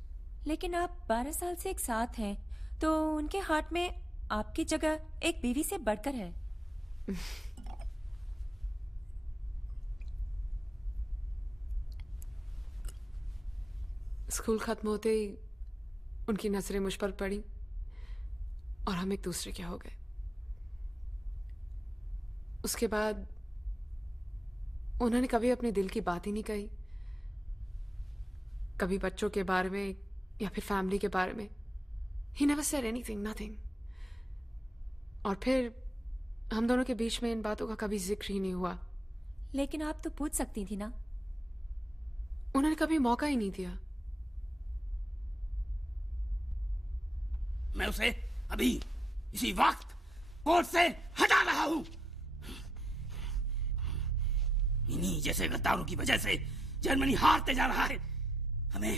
लेकिन आप 12 साल से एक साथ हैं, तो उनके हार्ट में आपकी जगह एक बीवी से बढ़कर है। स्कूल खत्म होते ही उनकी नजरें मुझ पर पड़ी और हम एक दूसरे के हो गए। उसके बाद उन्होंने कभी अपने दिल की बात ही नहीं कही, कभी बच्चों के बारे में या फिर फैमिली के बारे में। He never said anything, nothing. और फिर हम दोनों के बीच में इन बातों का कभी जिक्र ही नहीं हुआ। लेकिन आप तो पूछ सकती थी ना। उन्होंने कभी मौका ही नहीं दिया। मैं उसे अभी इसी वक्त कोर्ट से हटा रहा हूं। इन्हीं जैसे गद्दारों की वजह से जर्मनी हारते जा रहा है। हमें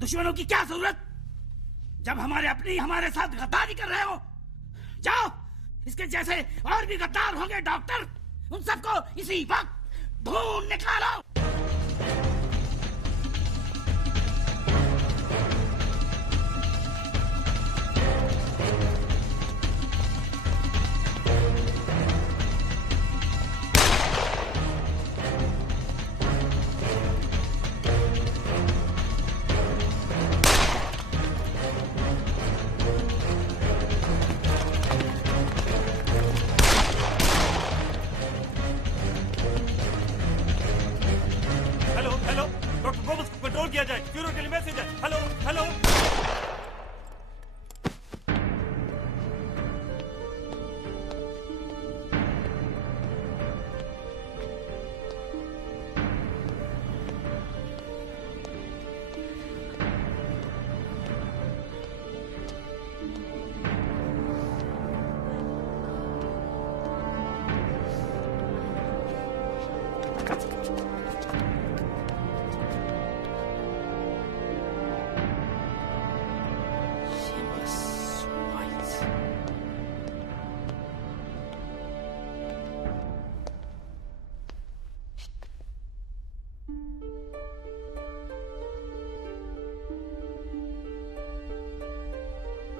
दुश्मनों की क्या जरूरत, जब हमारे अपने ही हमारे साथ गद्दारी कर रहे हो। जाओ, इसके जैसे और भी गद्दार होंगे डॉक्टर, उन सबको इसी वक्त ढूंढ निकालो। किया जाए, फ्यूरर के लिए मैसेज है। Hello hello.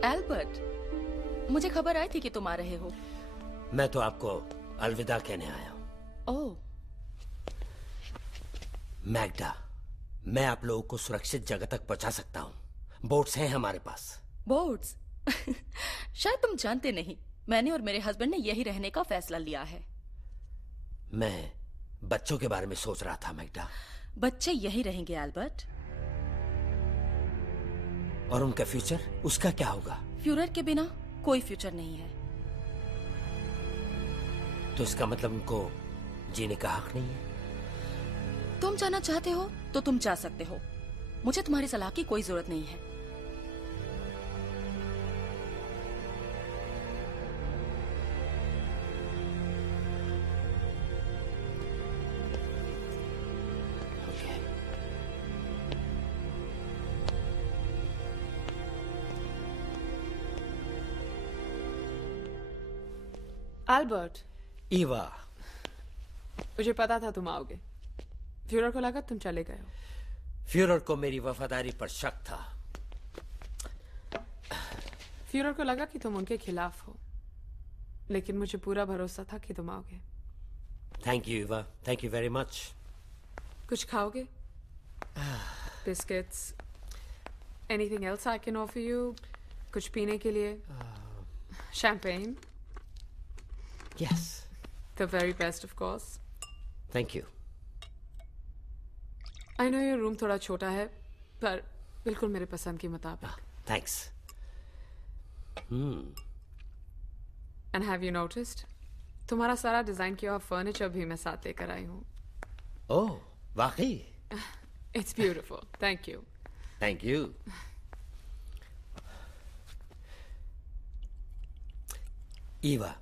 एल्बर्ट, मुझे खबर आई थी कि तुम आ रहे हो। मैं तो आपको अलविदा कहने आया हूं। ओह। मैग्डा, मैं आप लोगों को सुरक्षित जगह तक पहुंचा सकता हूं। बोट्स हैं हमारे पास। बोट्स? शायद तुम जानते नहीं, मैंने और मेरे हस्बैंड ने यही रहने का फैसला लिया है। मैं बच्चों के बारे में सोच रहा था मैग्डा। बच्चे यही रहेंगे एल्बर्ट। और उनका फ्यूचर, उसका क्या होगा? फ्यूरर के बिना कोई फ्यूचर नहीं है। तो इसका मतलब उनको जीने का हक नहीं है? तुम जाना चाहते हो तो तुम जा सकते हो, मुझे तुम्हारी सलाह की कोई जरूरत नहीं है। एल्बर्ट। ईवा। मुझे पता था तुम आओगे। फ्यूरर को लगा तुम चले गए हो। फ्यूरर को मेरी वफादारी पर शक था। फ्यूरर को लगा कि तुम उनके खिलाफ हो, लेकिन मुझे पूरा भरोसा था कि तुम आओगे। Thank you Eva, thank you very much. कुछ खाओगे? Biscuits, anything else I can offer you? कुछ पीने के लिए? Champagne? Yes. The very best, of course. Thank you. I know your room थोड़ा छोटा है, पर बिल्कुल मेरे पसंद के मुताबिक। Thanks. And have you noticed? तुम्हारा सारा डिजाइन किया हुआ फर्नीचर भी मैं साथ लेकर आई हूँ। Oh, वाकई? It's beautiful. Thank you. Thank you. Eva,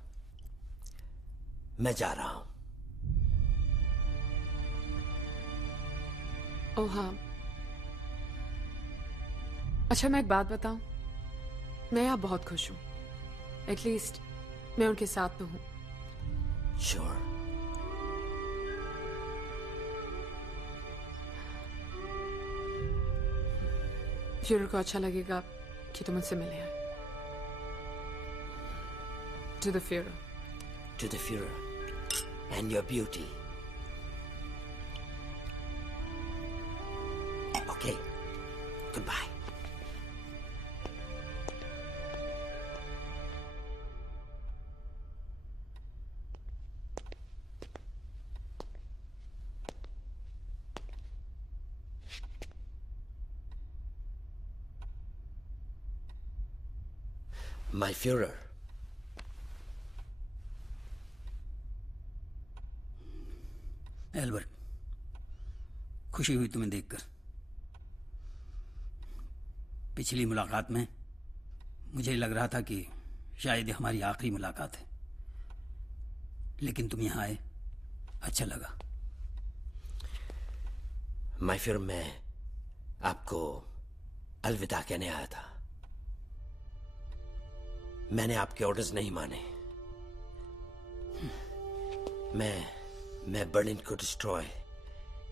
मैं जा रहा हूं। ओह हाँ। अच्छा, मैं एक बात बताऊं, मैं यहाँ बहुत खुश हूँ। एटलीस्ट मैं उनके साथ तो हूँ। Sure. फ्यूरर को अच्छा लगेगा कि तुम मुझसे मिले आए। To the Führer. To the Führer. And your beauty. Okay. Goodbye. My Führer. Albert, खुशी हुई तुम्हें देखकर। पिछली मुलाकात में मुझे लग रहा था कि शायद ये हमारी आखिरी मुलाकात है, लेकिन तुम यहाँ आए, अच्छा लगा। माय फिर मैं आपको अलविदा कहने आया था। मैंने आपके ऑर्डर्स नहीं माने। मैं बर्लिन को डिस्ट्रॉय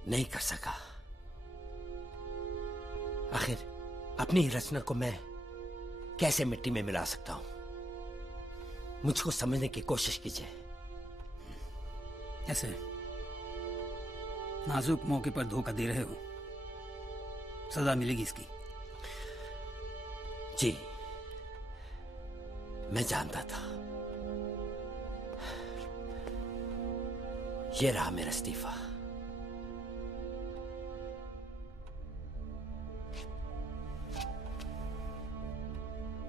नहीं कर सका। आखिर अपनी ही रचना को मैं कैसे मिट्टी में मिला सकता हूं? मुझको समझने की कोशिश कीजिए। ऐसे नाजुक मौके पर धोखा दे रहे हो, सजा मिलेगी इसकी। जी, मैं जानता था। ये रहा मेरा इस्तीफा।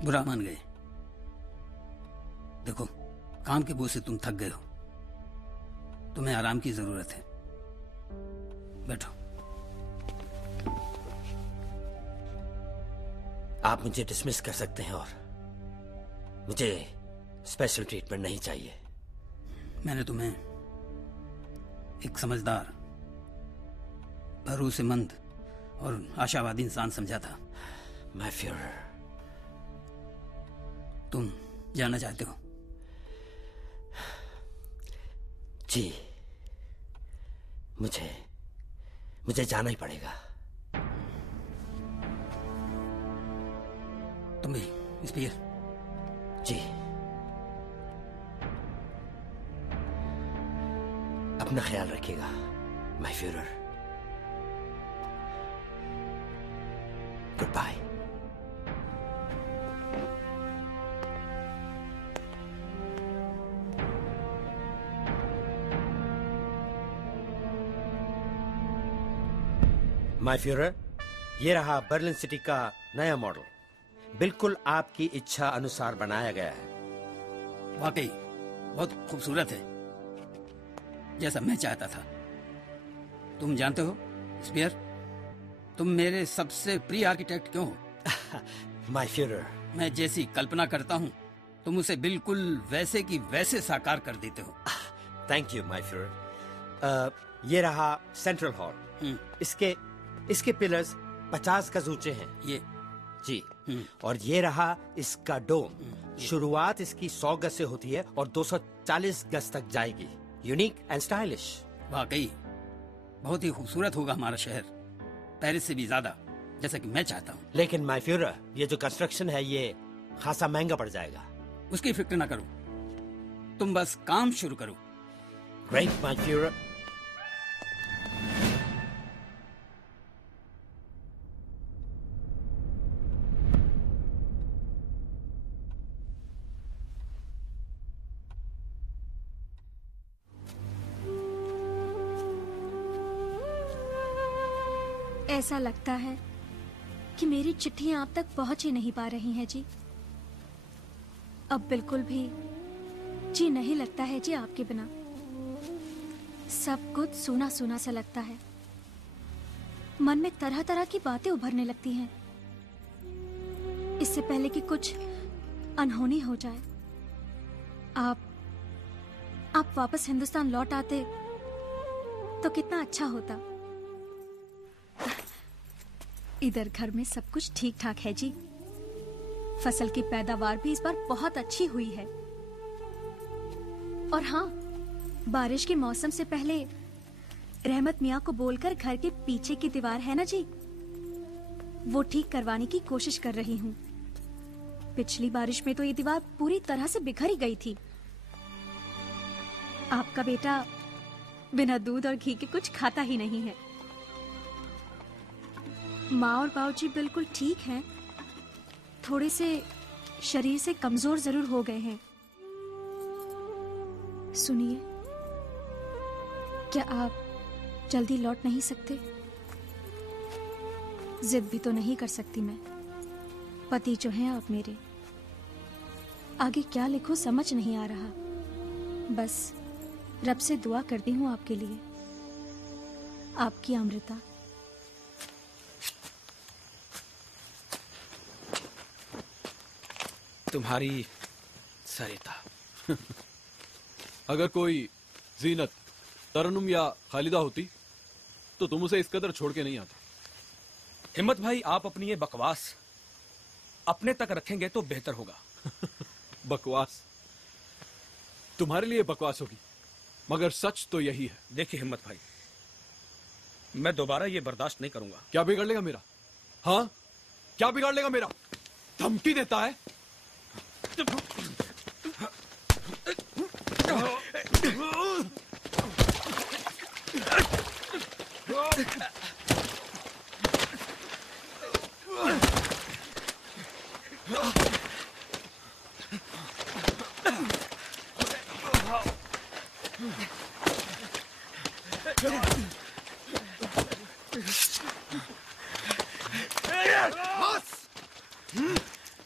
बुरा मान गए। देखो, काम के बोझ से तुम थक गए हो, तुम्हें आराम की जरूरत है। बैठो। आप मुझे डिसमिस कर सकते हैं और मुझे स्पेशल ट्रीटमेंट नहीं चाहिए। मैंने तुम्हें एक समझदार, भरोसेमंद और आशावादी इंसान समझा था। माय फ्यूरर, तुम जाना चाहते हो? जी, मुझे जाना ही पड़ेगा। तुम भी स्पीयर? जी। अपना ख्याल रखिएगा my fuhrer. Goodbye. My fuhrer, ये रहा बर्लिन सिटी का नया मॉडल। बिल्कुल आपकी इच्छा अनुसार बनाया गया है। वाकई बहुत खूबसूरत है, जैसा मैं चाहता था। तुम जानते हो स्पीयर, तुम मेरे सबसे प्रिय आर्किटेक्ट क्यों हो? माय फ्यूरर, मैं जैसी कल्पना करता हूँ तुम उसे बिल्कुल वैसे की वैसे साकार कर देते हो। Thank you my fuhrer. ये रहा सेंट्रल हॉल। इसके पिलर्स 50 गज ऊंचे हैं। ये जी। और ये रहा इसका डोम। शुरुआत इसकी 100 गज से होती है और 240 गज तक जाएगी। Unique and stylish. वाकई बहुत ही खूबसूरत होगा हमारा शहर, पेरिस से भी ज्यादा, जैसा कि मैं चाहता हूँ। लेकिन माय फ्यूरर, ये जो कंस्ट्रक्शन है ये खासा महंगा पड़ जाएगा। उसकी फिक्र ना करो, तुम बस काम शुरू करो। Great my Führer. ऐसा लगता है कि मेरी चिट्ठियां आप तक पहुंच ही नहीं पा रही हैं जी। अब बिल्कुल भी जी नहीं लगता है जी आपके बिना। सब कुछ सूना सूना सा लगता है। मन में तरह तरह की बातें उभरने लगती हैं। इससे पहले कि कुछ अनहोनी हो जाए, आप वापस हिंदुस्तान लौट आते तो कितना अच्छा होता। इधर घर में सब कुछ ठीक ठाक है जी। फसल की पैदावार भी इस बार बहुत अच्छी हुई है। और हाँ, बारिश के मौसम से पहले रहमत मियाँ को बोलकर घर के पीछे की दीवार है ना जी, वो ठीक करवाने की कोशिश कर रही हूँ। पिछली बारिश में तो ये दीवार पूरी तरह से बिखर ही गई थी। आपका बेटा बिना दूध और घी के कुछ खाता ही नहीं है। माँ और बाबूजी बिल्कुल ठीक हैं, थोड़े से शरीर से कमजोर जरूर हो गए हैं। सुनिए, क्या आप जल्दी लौट नहीं सकते? जिद भी तो नहीं कर सकती मैं, पति जो हैं आप मेरे। आगे क्या लिखूं समझ नहीं आ रहा। बस रब से दुआ करती हूँ आपके लिए। आपकी अमृता। तुम्हारी सरिता। अगर कोई जीनत, तरन्नुम या खालिदा होती तो तुम उसे इस कदर छोड़ के नहीं आते। हिम्मत भाई, आप अपनी ये बकवास अपने तक रखेंगे तो बेहतर होगा। बकवास तुम्हारे लिए बकवास होगी, मगर सच तो यही है। देखिए हिम्मत भाई, मैं दोबारा ये बर्दाश्त नहीं करूंगा। क्या बिगाड़ लेगा मेरा? हाँ, क्या बिगाड़ लेगा मेरा? धमकी देता है?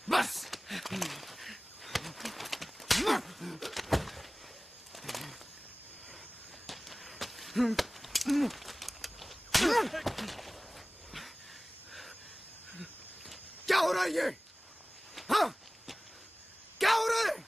बस क्या हो रहा है ये? हाँ, क्या हो रहा है?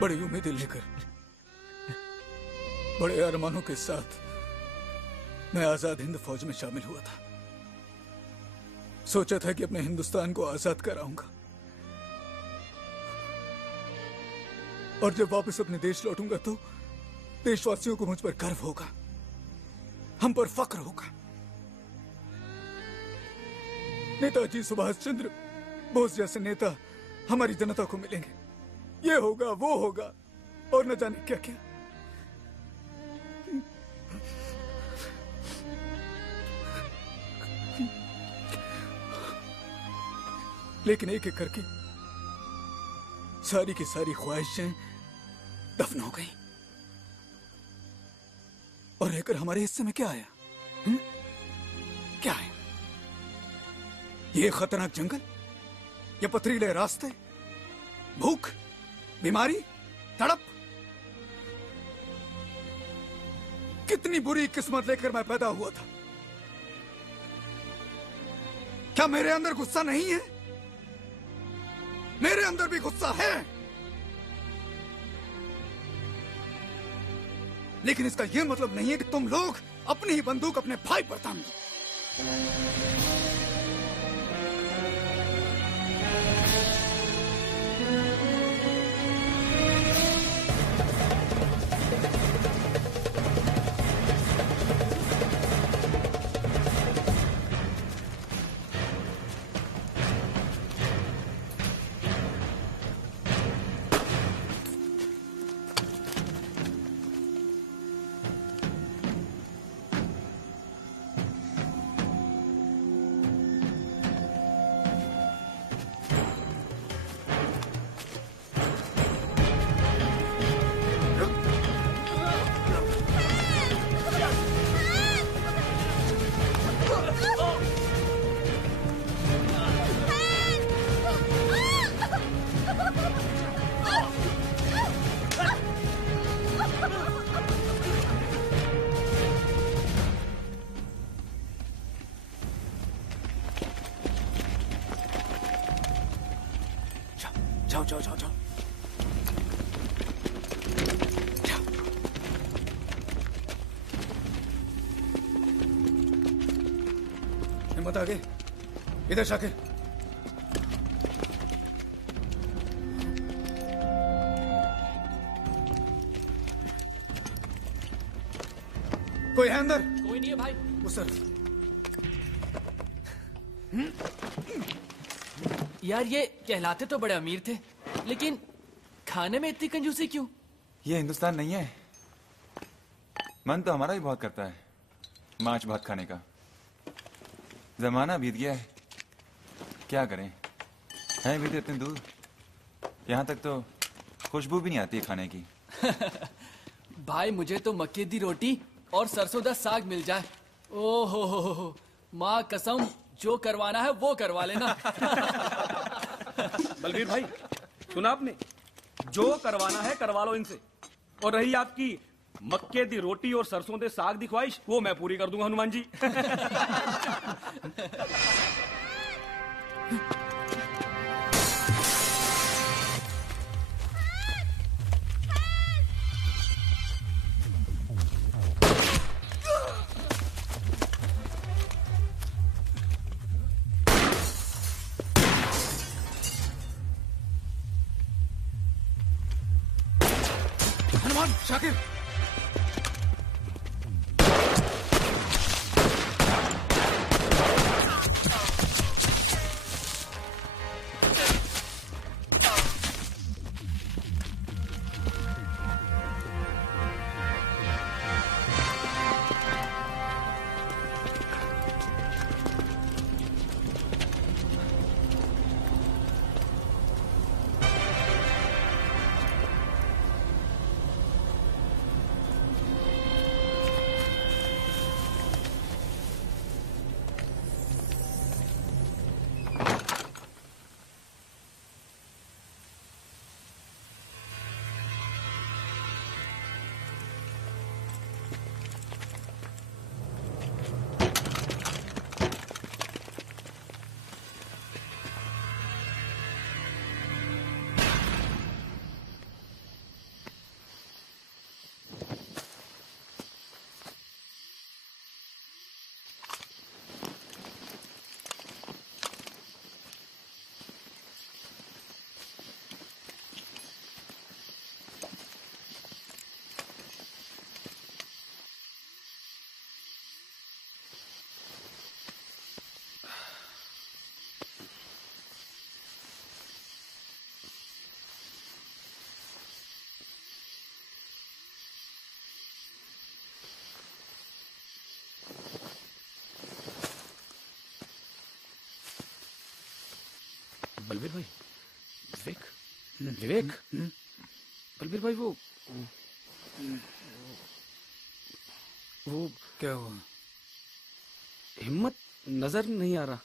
बड़ी उम्मीदें लेकर, बड़े अरमानों के साथ मैं आजाद हिंद फौज में शामिल हुआ था। सोचा था कि अपने हिंदुस्तान को आजाद कराऊंगा, और जब वापस अपने देश लौटूंगा तो देशवासियों को मुझ पर गर्व होगा, हम पर फक्र होगा। नेताजी सुभाष चंद्र बोस जैसे नेता हमारी जनता को मिलेंगे, ये होगा वो होगा और न जाने क्या क्या। लेकिन एक एक करके सारी की सारी ख्वाहिशें दफन हो गई, और रहकर हमारे हिस्से में क्या आया? क्या है? ये खतरनाक जंगल, ये पथरीले रास्ते, भूख, बीमारी, तड़प। कितनी बुरी किस्मत लेकर मैं पैदा हुआ था। क्या मेरे अंदर गुस्सा नहीं है? मेरे अंदर भी गुस्सा है, लेकिन इसका यह मतलब नहीं है कि तुम लोग अपनी ही बंदूक अपने भाई पर तान दो। जाओ जाओ जाओ जाओ। हिम्मत आगे, इधर शाके। कोई है अंदर? कोई नहीं है भाई। वो सर। यार ये कहलाते तो बड़े अमीर थे, लेकिन खाने में इतनी कंजूसी क्यों? ये हिंदुस्तान नहीं है। मन तो हमारा भी बहुत करता है मांस भात खाने का। जमाना बीत गया है, क्या करें, हैं भी तो इतने दूर। यहाँ तक तो खुशबू भी नहीं आती है खाने की। भाई मुझे तो मक्के दी रोटी और सरसों दा साग मिल जाए। ओहो माँ कसम, जो करवाना है वो करवा लेना। बलवीर भाई सुना आपने, जो करवाना है करवा लो इनसे। और रही आपकी मक्के दी रोटी और सरसों दे साग दी ख्वाहिश, वो मैं पूरी कर दूंगा हनुमान जी। हनुमान, शाकिर, बलवीर भाई, विवेक, बलवीर भाई वो क्या हुआ? हिम्मत नजर नहीं आ रहा।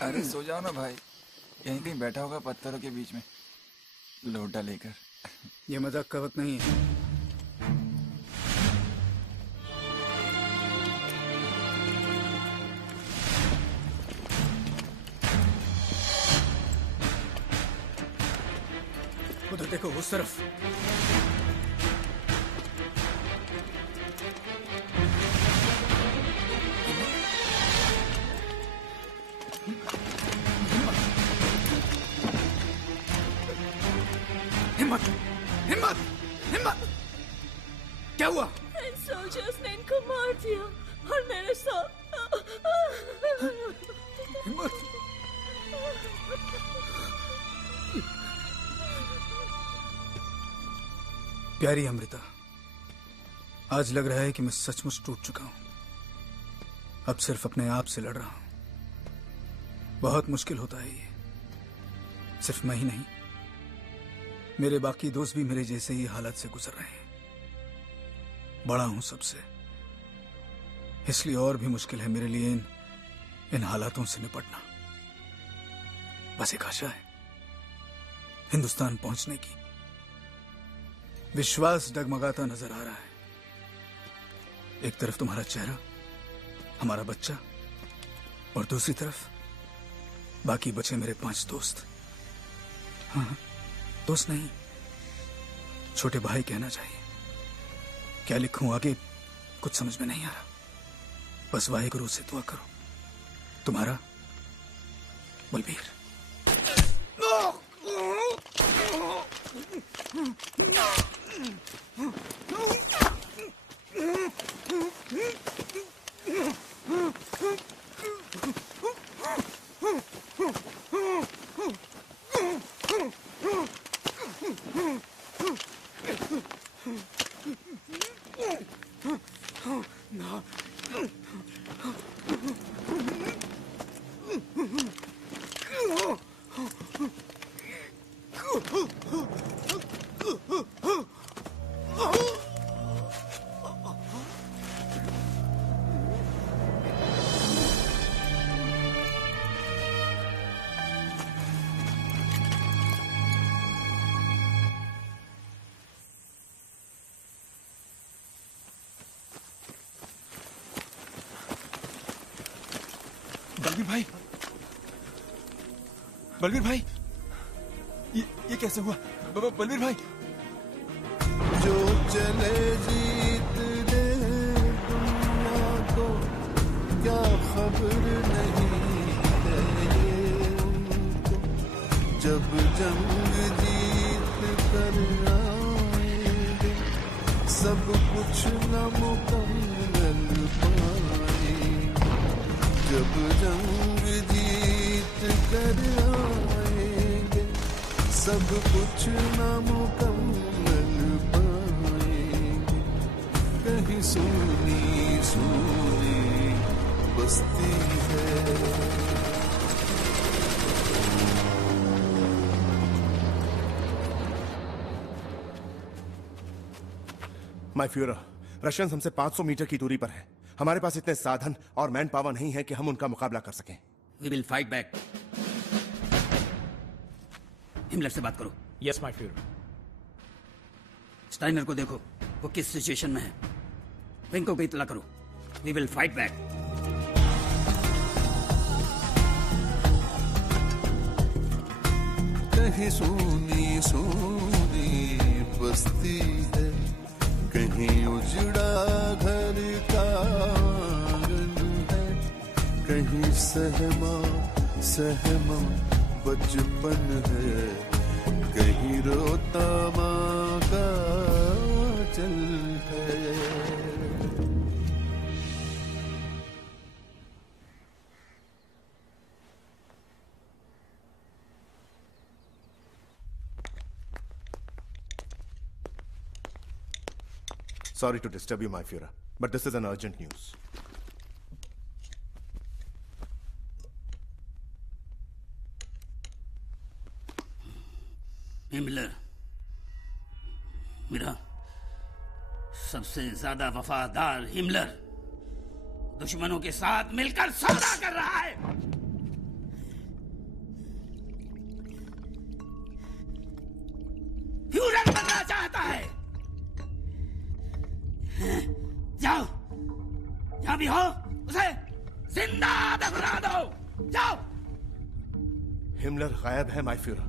अरे सो जाओ ना भाई, यहीं कहीं बैठा होगा पत्थरों के बीच में लोटा लेकर। ये मजाक का वक्त नहीं है। उधर देखो, उस तरफ। हिम्मत, हिम्मत, हिम्मत! क्या हुआ? सोल्जर्स ने इनको मार दिया और मेरे साथ। हिम्मत! प्यारी अमृता, आज लग रहा है कि मैं सचमुच टूट चुका हूं। अब सिर्फ अपने आप से लड़ रहा हूं। बहुत मुश्किल होता है ये। सिर्फ मैं ही नहीं, मेरे बाकी दोस्त भी मेरे जैसे ही हालत से गुजर रहे हैं। बड़ा हूं सबसे, इसलिए और भी मुश्किल है मेरे लिए इन हालातों से निपटना। बस एक आशा है, हिंदुस्तान पहुंचने की। विश्वास डगमगाता नजर आ रहा है। एक तरफ तुम्हारा चेहरा, हमारा बच्चा, और दूसरी तरफ बाकी बचे मेरे 5 दोस्त। हाँ, दोस्त नहीं, छोटे भाई कहना चाहिए। क्या लिखूं आगे कुछ समझ में नहीं आ रहा। बस वाहिगुरु से दुआ करो। तुम्हारा बलबीर। बलवीर भाई, बलवीर भाई, ये कैसे हुआ? बलवीर भाई, जो चले जीत ले दुनिया को, क्या खबर नहीं है उनको, जब जंग जीत कर आएंगे सब कुछ नामुकम्मल पाएंगे, जब जंग जीत कर आएंगे सब कुछ नामुकम्मल पाएंगे, कहीं सूनी सूनी बस्ती है। माय फ्यूरर, रशियंस हमसे 500 मीटर की दूरी पर है। हमारे पास इतने साधन और मैन पावर नहीं है कि हम उनका मुकाबला कर सकें। We will fight back. Himmler से बात करो। Yes my Führer. स्टाइनर को देखो, वो किस सिचुएशन में है। विंग को भी इत्तला करो। We will fight back. कहीं सूनी सूनी बस्ती है, कहीं उजड़ा घर का आंगन है, कहीं सहमा सहमा बचपन है, कहीं रोता माँ का चल है। Sorry to disturb you, my Führer, but this is an urgent news. Himmler मेरा सबसे ज्यादा वफादार हिमलर दुश्मनों के साथ मिलकर सौदा कर रहा है। फ्यूरर बनना चाहता है। जाओ, जहां भी हो उसे जिंदा दफना दो। जाओ। हिमलर गायब है, माय फ्यूरर।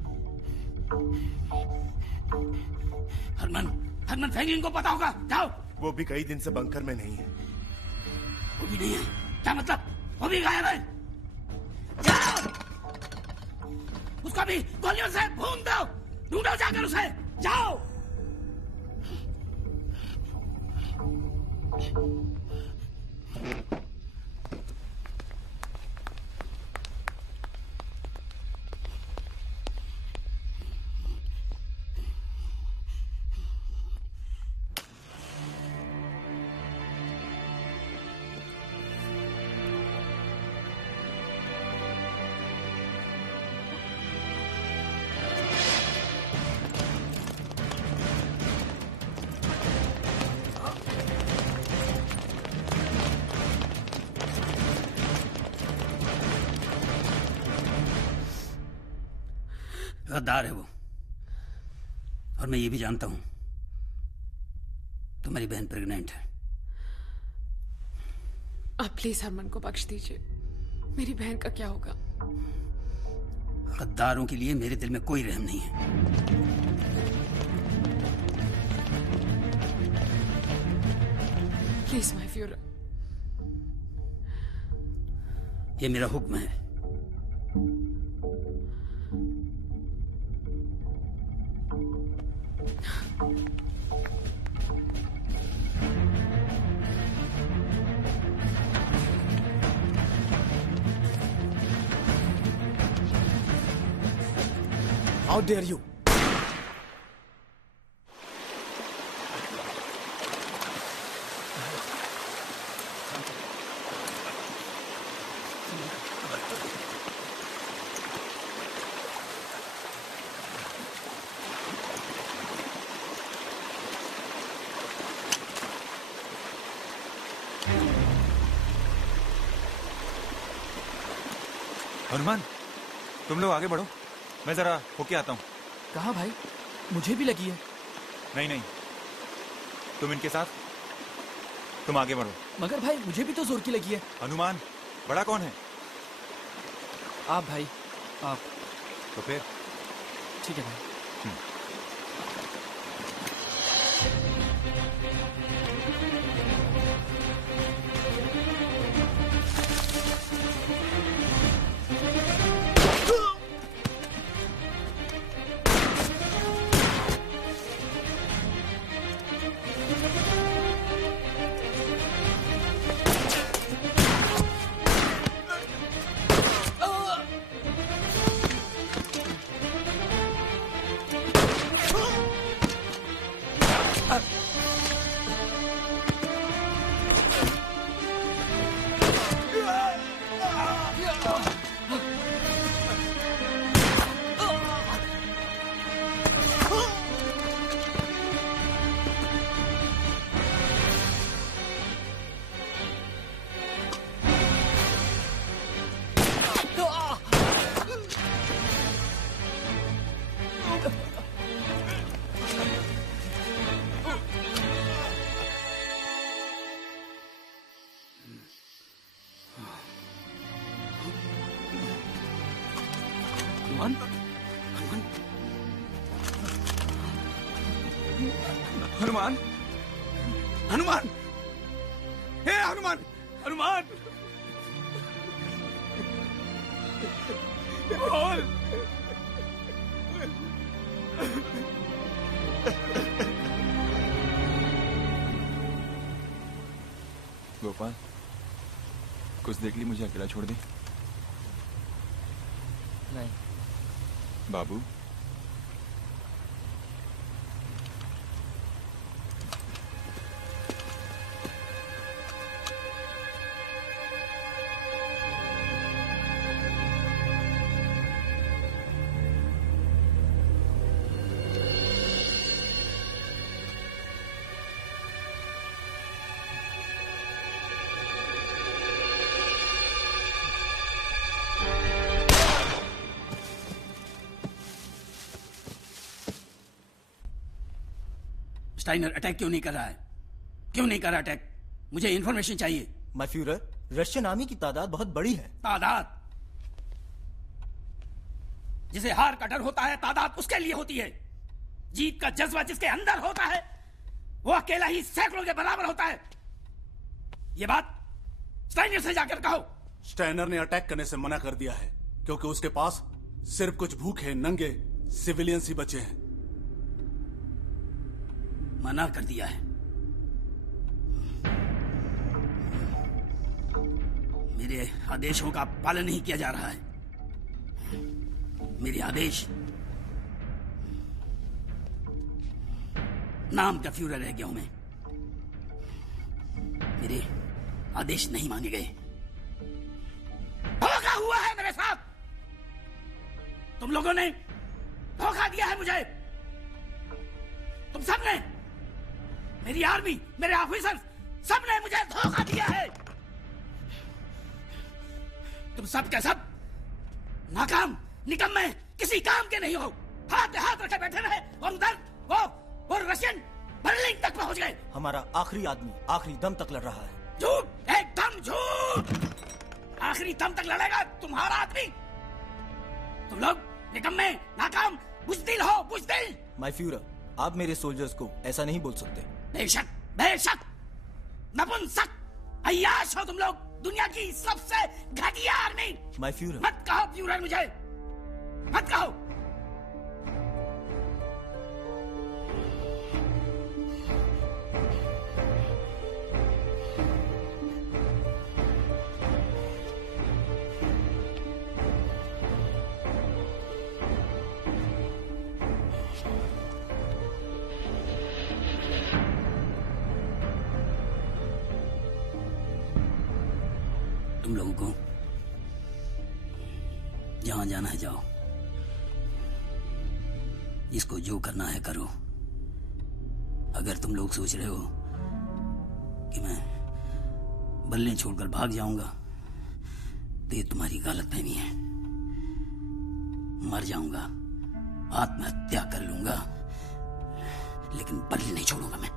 हरमन फेंगलिन को पता होगा। जाओ। वो भी कई दिन से बंकर में नहीं है। वो भी नहीं है? क्या मतलब? वो भी गायब है? जाओ। उसको भी गोलियों से भून दो। ढूंढो जाकर उसे। जाओ। गद्दार है वो, और मैं ये भी जानता हूं तुम्हारी बहन प्रेग्नेंट है। आप प्लीज हरमन को बख्श दीजिए। मेरी बहन का क्या होगा? गद्दारों के लिए मेरे दिल में कोई रहम नहीं है। Please my fuhrer. ये मेरा हुक्म है। How dare you? हनुमान, तुम लोग आगे बढ़ो, मैं जरा होके आता हूँ। कहाँ भाई? मुझे भी लगी है। नहीं नहीं, तुम इनके साथ, तुम आगे बढ़ो। मगर भाई मुझे भी तो जोर की लगी है। हनुमान, बड़ा कौन है? आप भाई, आप। तो फिर ठीक है भाई। हनुमान, हनुमान, हे हनुमान, हनुमान, बोल। गोपाल, कुछ देख ली, मुझे अकेला छोड़ दे। नहीं। बाबू, स्टाइनर अटैक क्यों नहीं कर रहा है? क्यों नहीं कर रहा अटैक? मुझे इंफॉर्मेशन चाहिए। माय फ्यूरर, रशियन आर्मी की तादाद बहुत बड़ी है। तादाद? जिसे हार का डर होता है, तादाद उसके लिए होती है। जीत का जज्बा जिसके अंदर होता है, वो अकेला ही सैकड़ों के बराबर होता है। ये बात स्टाइनर से जाकर कहो। स्टाइनर ने अटैक करने से मना कर दिया है क्योंकि उसके पास सिर्फ कुछ भूखे नंगे सिविलियंस ही बचे हैं। मना कर दिया है? मेरे आदेशों का पालन नहीं किया जा रहा है। मेरे आदेश नाम का फ्यूरर रह गया हूं मैं। मेरे आदेश नहीं मांगे गए। धोखा हुआ है मेरे साथ। तुम लोगों ने धोखा दिया है मुझे। तुम सबने, मेरी आर्मी, मेरे ऑफिसर, सबने मुझे धोखा दिया है। तुम सब के सब नाकाम, निकम्मे, किसी काम के नहीं हो। हाथ हाथ रखे बैठे रहे और उधर वो रशियन बर्लिन तक पहुंच गए। हमारा आखिरी आदमी आखिरी दम तक लड़ रहा है। झूठ, एकदम झूठ। आखिरी दम तक लड़ेगा तुम्हारा आदमी? तुम लोग निकम्मे, नाकाम, बुज़दिल हो, बुज़दिल। माय फ्यूरर, आप मेरे सोल्जर्स को ऐसा नहीं बोल सकते। बेशक, बेशक, नपुंसक, अय्याश हो तुम लोग, दुनिया की सबसे घटिया आर्मी। My Führer. मत कहो फ्यूरर मुझे, मत कहो। तुम लोगों को जहां जाना है जाओ, इसको जो करना है करो। अगर तुम लोग सोच रहे हो कि मैं बल्ले छोड़कर भाग जाऊंगा तो ये तुम्हारी गलतफहमी है। मर जाऊंगा, आत्महत्या कर लूंगा, लेकिन बल्ली नहीं छोड़ूंगा मैं।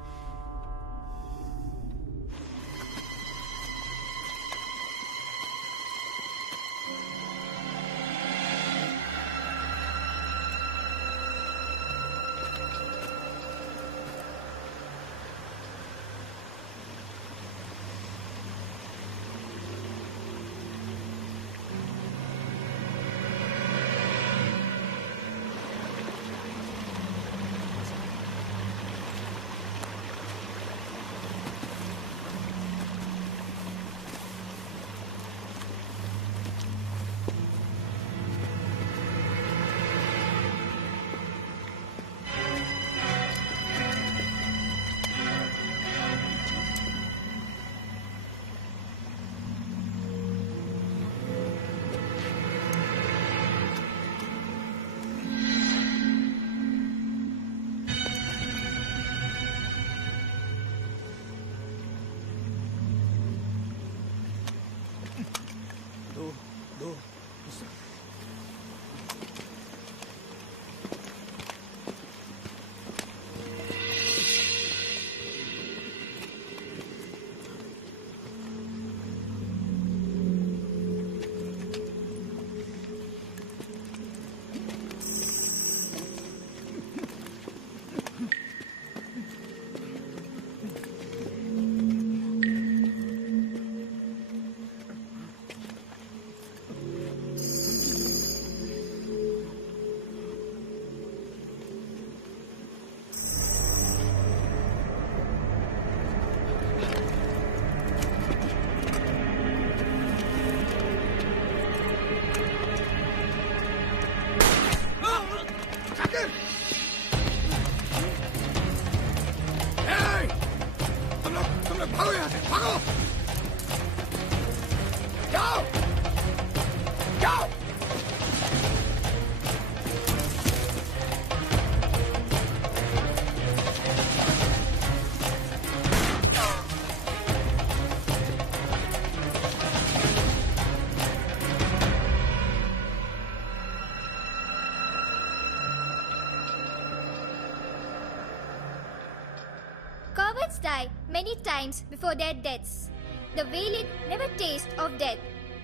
Cowards die many times before their deaths. The Valid never taste of death,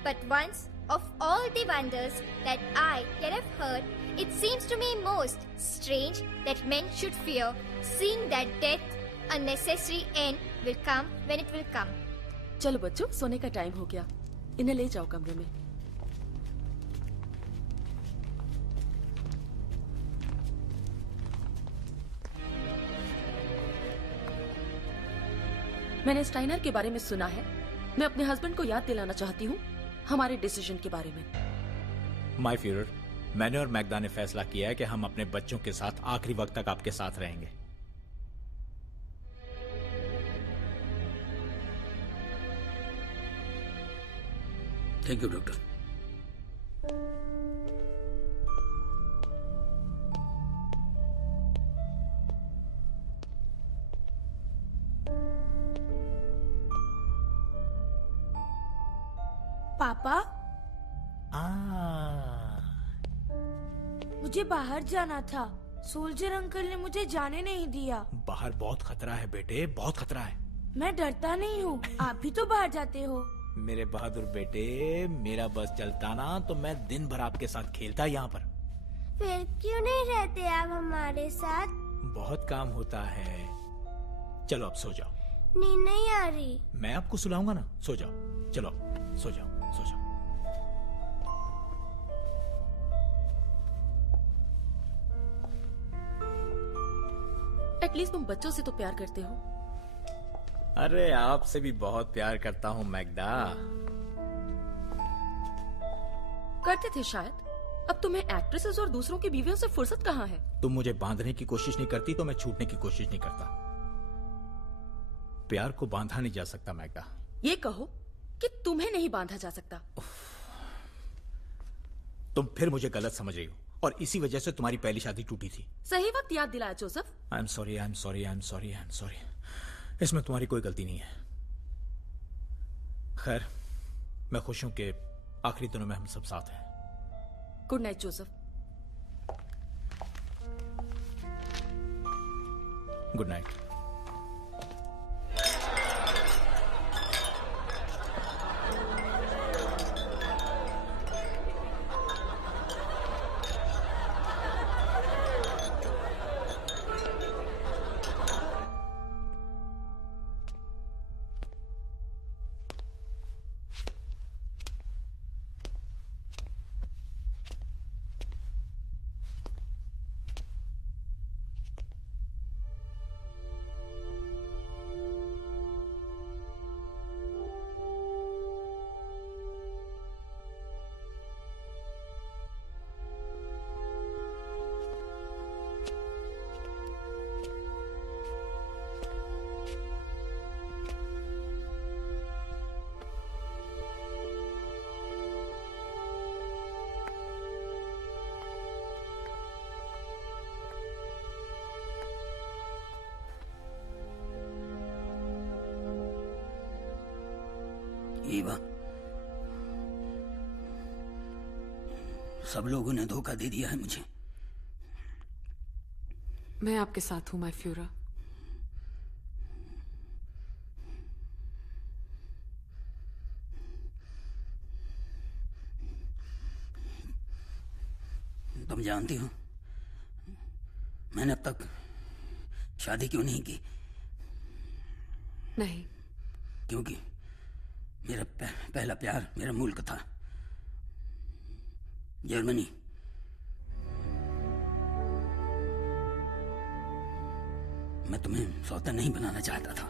but once of all the wonders that I yet have heard, it seems to me most strange that men should fear, seeing that death, a necessary end, will come when it will come. चलो बच्चों, सोने का टाइम हो गया, इन्हें ले जाओ कमरे में। मैंने स्टाइनर के बारे में सुना है। मैं अपने हस्बैंड को याद दिलाना चाहती हूँ हमारे डिसीजन के बारे में। माय फ्यूरर, मैंने और मैग्दा ने फैसला किया है कि हम अपने बच्चों के साथ आखिरी वक्त तक आपके साथ रहेंगे। Thank you doctor. पापा, मुझे बाहर जाना था। सोल्जर अंकल ने मुझे जाने नहीं दिया। बाहर बहुत खतरा है बेटे, बहुत खतरा है। मैं डरता नहीं हूँ, आप भी तो बाहर जाते हो। मेरे बहादुर बेटे, मेरा बस चलता ना तो मैं दिन भर आपके साथ खेलता यहाँ पर। फिर क्यों नहीं रहते आप हमारे साथ? बहुत काम होता है। चलो अब सो जाओ। नींद नहीं आ रही। मैं आपको सुलाऊंगा ना, सो जाओ। चलो सो जाओ, सो जाओ। एटलीस्ट तुम बच्चों से तो प्यार करते हो। अरे आपसे भी बहुत प्यार करता हूँ मैग्दा। करते थे शायद। अब तुम्हें एक्ट्रेसेस और दूसरों की बीवियों से फुर्सत कहाँ है? तुम मुझे बांधने की कोशिश नहीं करती तो मैं छूटने की कोशिश नहीं करता। प्यार को बांधा नहीं जा सकता मैग्दा। ये कहो कि तुम्हें नहीं बांधा जा सकता। तुम फिर मुझे गलत समझ रही हो और इसी वजह से तुम्हारी पहली शादी टूटी थी। सही वक्त याद दिलाया Joseph. I am sorry, I am sorry, I am sorry, I am sorry. इसमें तुम्हारी कोई गलती नहीं है। खैर, मैं खुश हूं कि आखिरी दिनों में हम सब साथ हैं। Good night Joseph. Good night. Eva, सब लोगों ने धोखा दे दिया है मुझे। मैं आपके साथ हूं माय फ्यूरा। तुम जानती हो मैंने अब तक शादी क्यों नहीं की? नहीं। क्योंकि मेरा पहला प्यार मेरा मुल्क था, जर्मनी। मैं तुम्हें सौतेन नहीं बनाना चाहता था।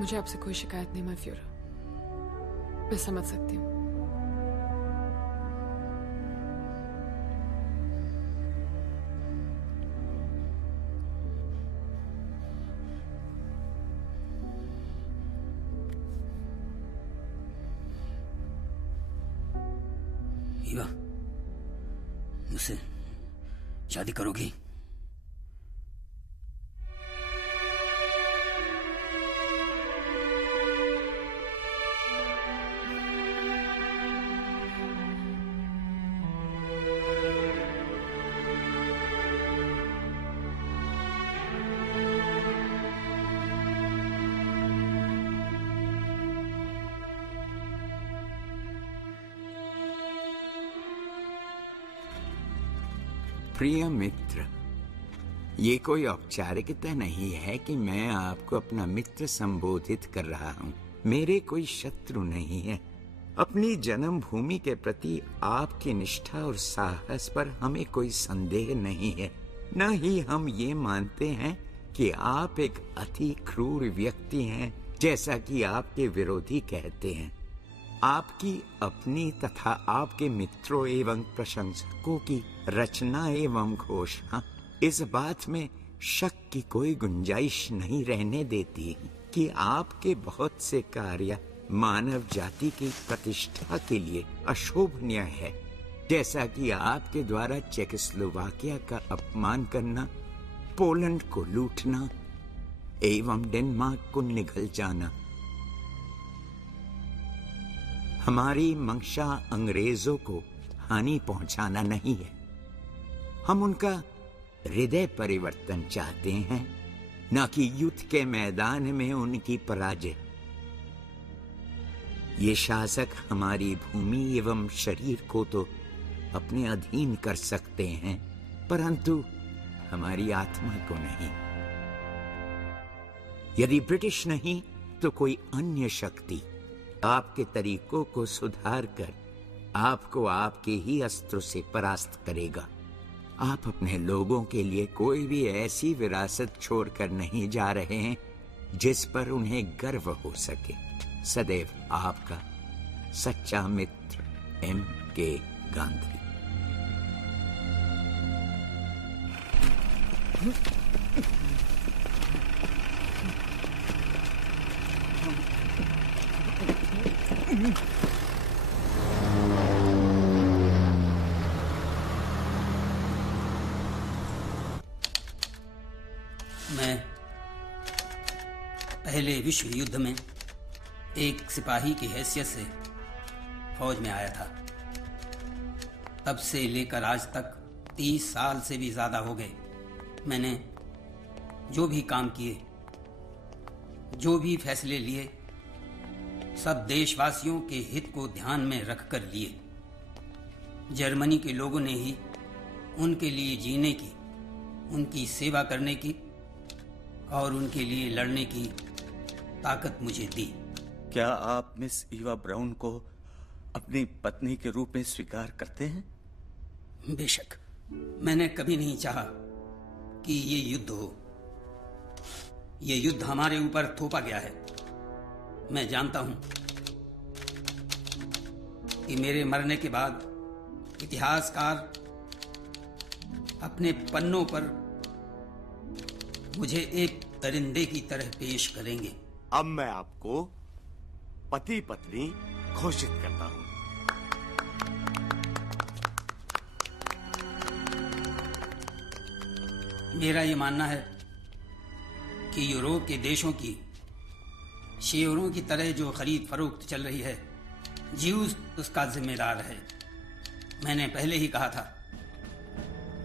मुझे आपसे कोई शिकायत नहीं माय फ्यूरा, मैं समझ सकती हूँ। ईवा, मुझसे शादी करोगी? प्रिय मित्र, ये कोई औपचारिकता नहीं है कि मैं आपको अपना मित्र संबोधित कर रहा हूँ। मेरे कोई शत्रु नहीं है। अपनी जन्मभूमि के प्रति आपकी निष्ठा और साहस पर हमें कोई संदेह नहीं है। न ही हम ये मानते हैं कि आप एक अति क्रूर व्यक्ति हैं, जैसा कि आपके विरोधी कहते हैं। आपकी अपनी तथा आपके मित्रों एवं प्रशंसकों की रचना एवं घोषणा इस बात में शक की कोई गुंजाइश नहीं रहने देती कि आपके बहुत से कार्य मानव जाति की प्रतिष्ठा के लिए अशोभनीय है, जैसा कि आपके द्वारा चेकोस्लोवाकिया का अपमान करना, पोलैंड को लूटना एवं डेनमार्क को निगल जाना। हमारी मंशा अंग्रेजों को हानि पहुंचाना नहीं है, हम उनका हृदय परिवर्तन चाहते हैं, न कि युद्ध के मैदान में उनकी पराजय। ये शासक हमारी भूमि एवं शरीर को तो अपने अधीन कर सकते हैं, परंतु हमारी आत्मा को नहीं। यदि ब्रिटिश नहीं तो कोई अन्य शक्ति आपके तरीकों को सुधार कर आपको आपके ही अस्त्रों से परास्त करेगा। आप अपने लोगों के लिए कोई भी ऐसी विरासत छोड़कर नहीं जा रहे हैं जिस पर उन्हें गर्व हो सके। सदैव आपका सच्चा मित्र M.K. गांधी। मैं पहले विश्व युद्ध में एक सिपाही की हैसियत से फौज में आया था। तब से लेकर आज तक 30 साल से भी ज्यादा हो गए। मैंने जो भी काम किए, जो भी फैसले लिए, सब देशवासियों के हित को ध्यान में रखकर लिए। जर्मनी के लोगों ने ही उनके लिए जीने की, उनकी सेवा करने की और उनके लिए लड़ने की ताकत मुझे दी। क्या आप मिस ईवा ब्राउन को अपनी पत्नी के रूप में स्वीकार करते हैं? बेशक। मैंने कभी नहीं चाहा कि ये युद्ध हो। ये युद्ध हमारे ऊपर थोपा गया है। मैं जानता हूं कि मेरे मरने के बाद इतिहासकार अपने पन्नों पर मुझे एक दरिंदे की तरह पेश करेंगे। अब मैं आपको पति पत्नी घोषित करता हूं। मेरा ये मानना है कि यूरोप के देशों की शेयरों की तरह जो खरीद फरोख्त चल रही है, ज्यूस उसका जिम्मेदार है। मैंने पहले ही कहा था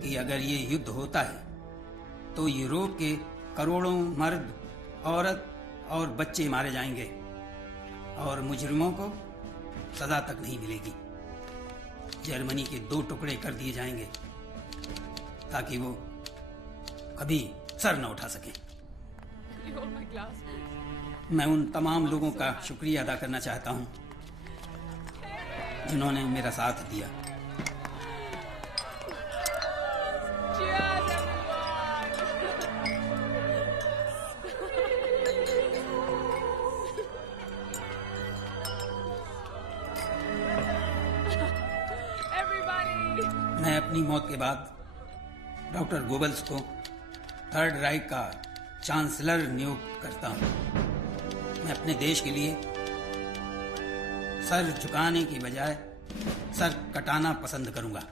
कि अगर ये युद्ध होता है तो यूरोप के करोड़ों मर्द, औरत और बच्चे मारे जाएंगे और मुजरिमों को सजा तक नहीं मिलेगी। जर्मनी के 2 टुकड़े कर दिए जाएंगे ताकि वो कभी सर न उठा सके। मैं उन तमाम लोगों का शुक्रिया अदा करना चाहता हूं जिन्होंने मेरा साथ दिया। मैं अपनी मौत के बाद डॉक्टर गोबल्स को थर्ड राइक का चांसलर नियुक्त करता हूं। मैं अपने देश के लिए सर झुकाने की बजाय सर कटाना पसंद करूंगा।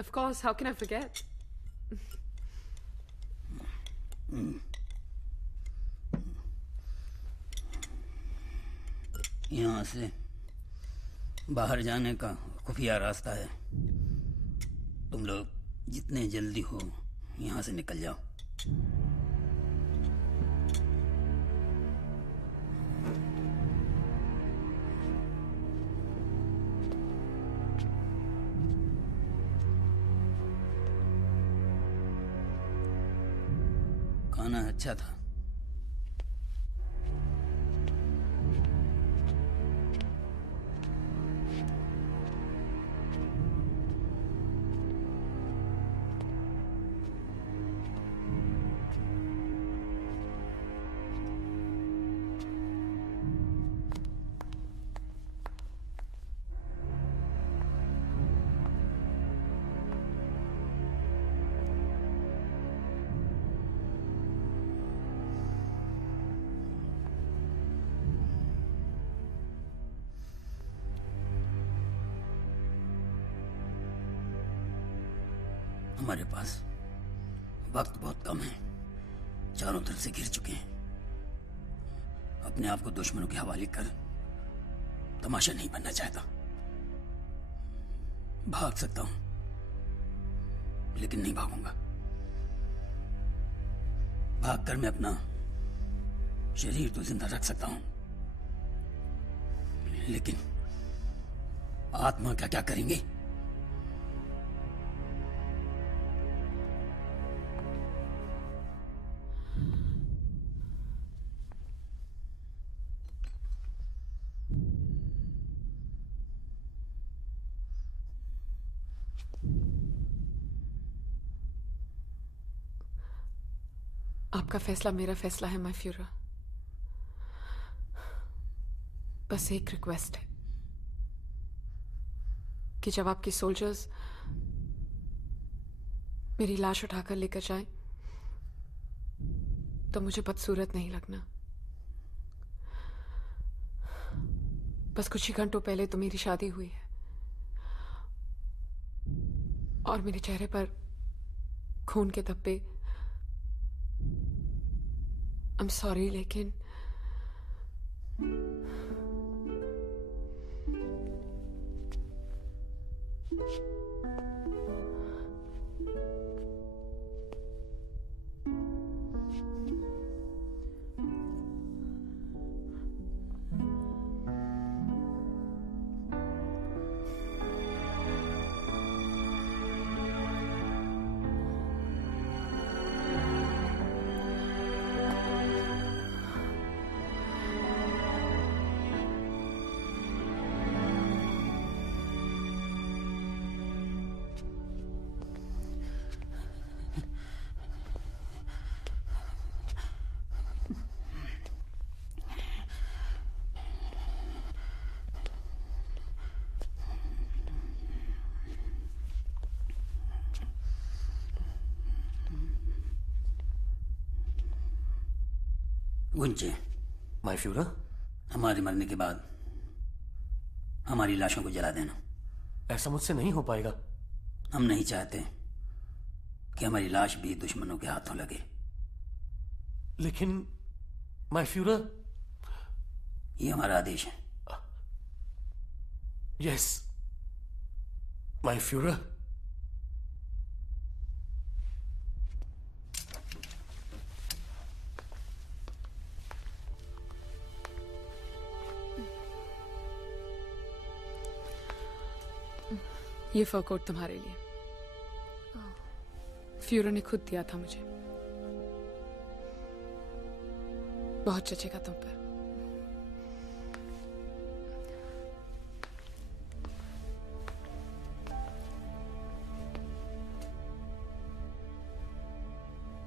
Of course, how can I forget? यहाँ से बाहर जाने का खुफिया रास्ता है। तुम लोग जितने जल्दी हो यहाँ से निकल जाओ। खाना अच्छा था। हमारे पास वक्त बहुत कम है। चारों तरफ से घिर चुके हैं। अपने आप को दुश्मनों के हवाले कर तमाशा नहीं बनना चाहता। भाग सकता हूं लेकिन नहीं भागूंगा। भागकर मैं अपना शरीर तो जिंदा रख सकता हूं, लेकिन आत्मा क्या क्या करेंगे? आपका फैसला मेरा फैसला है, माय फ्यूरर। बस एक रिक्वेस्ट है कि जब आपके सोल्जर्स मेरी लाश उठाकर लेकर जाएं, तो मुझे बदसूरत नहीं लगना। बस कुछ ही घंटों पहले तो मेरी शादी हुई है और मेरे चेहरे पर खून के धब्बे। I'm sorry, लेकिन गुंचे, माय फ्यूरर, हमारे मरने के बाद हमारी लाशों को जला देना। ऐसा मुझसे नहीं हो पाएगा। हम नहीं चाहते कि हमारी लाश भी दुश्मनों के हाथों लगे। लेकिन माय फ्यूरर, ये हमारा आदेश है। Yes my fuhrer. ये फर कोट तुम्हारे लिए। फ्यूरो ने खुद दिया था मुझे। बहुत जचेगा तुम पर।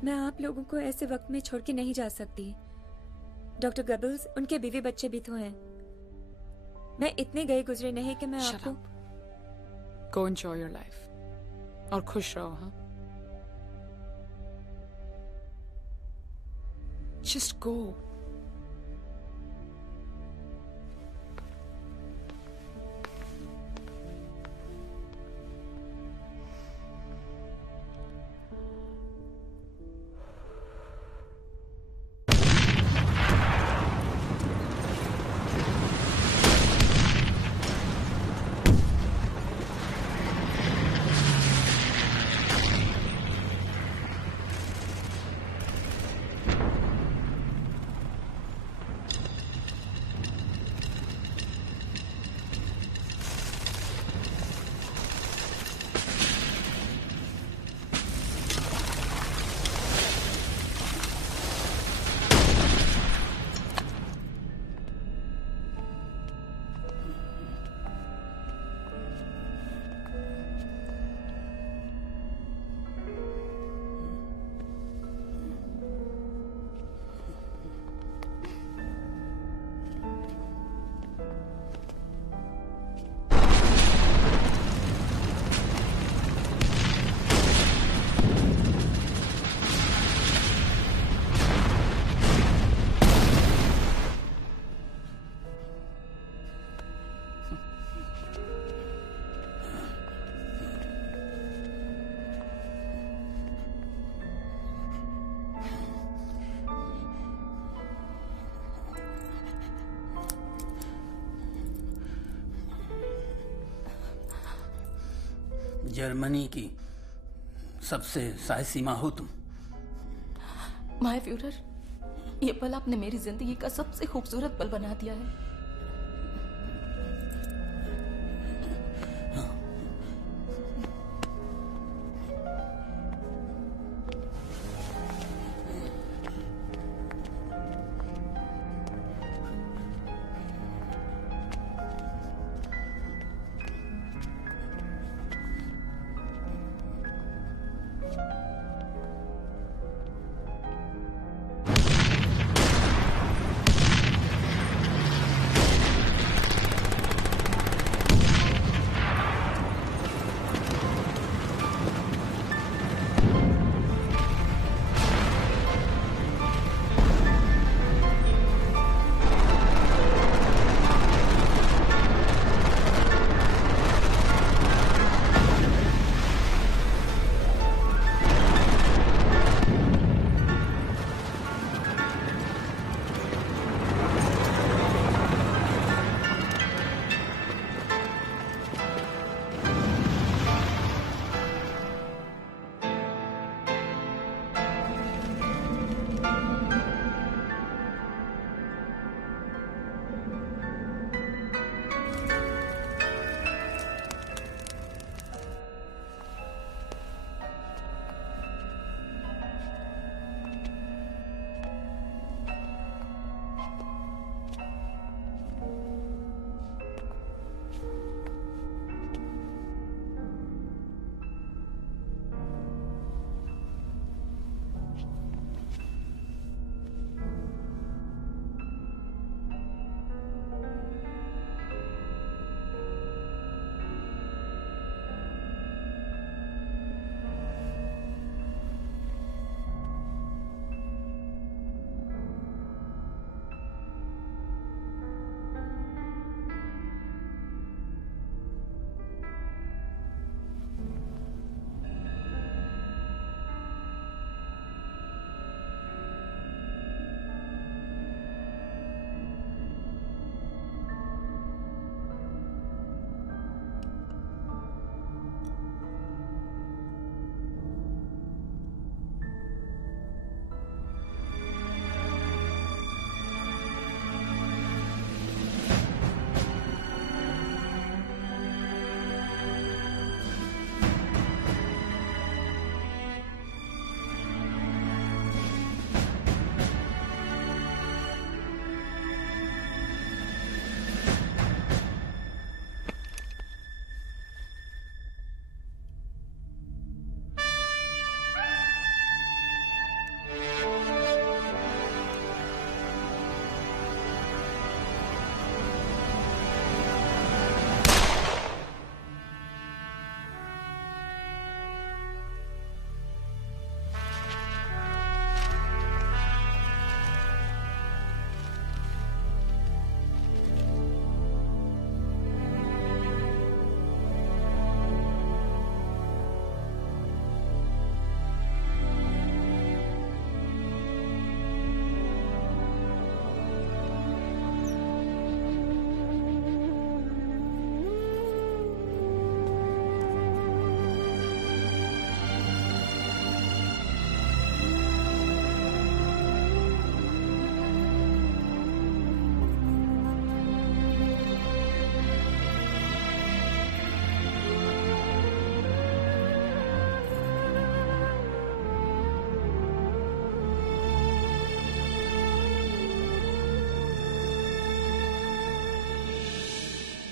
मैं आप लोगों को ऐसे वक्त में छोड़ के नहीं जा सकती। डॉक्टर गबल्स, उनके बीवी बच्चे भी तो हैं। मैं इतने गए गुजरे नहीं कि मैं आपको। Go enjoy your life और खुश रहो। हाँ, just go। जर्मनी की सबसे साहसीमा हो तुम। माय फ्यूरर, ये पल आपने मेरी जिंदगी का सबसे खूबसूरत पल बना दिया है।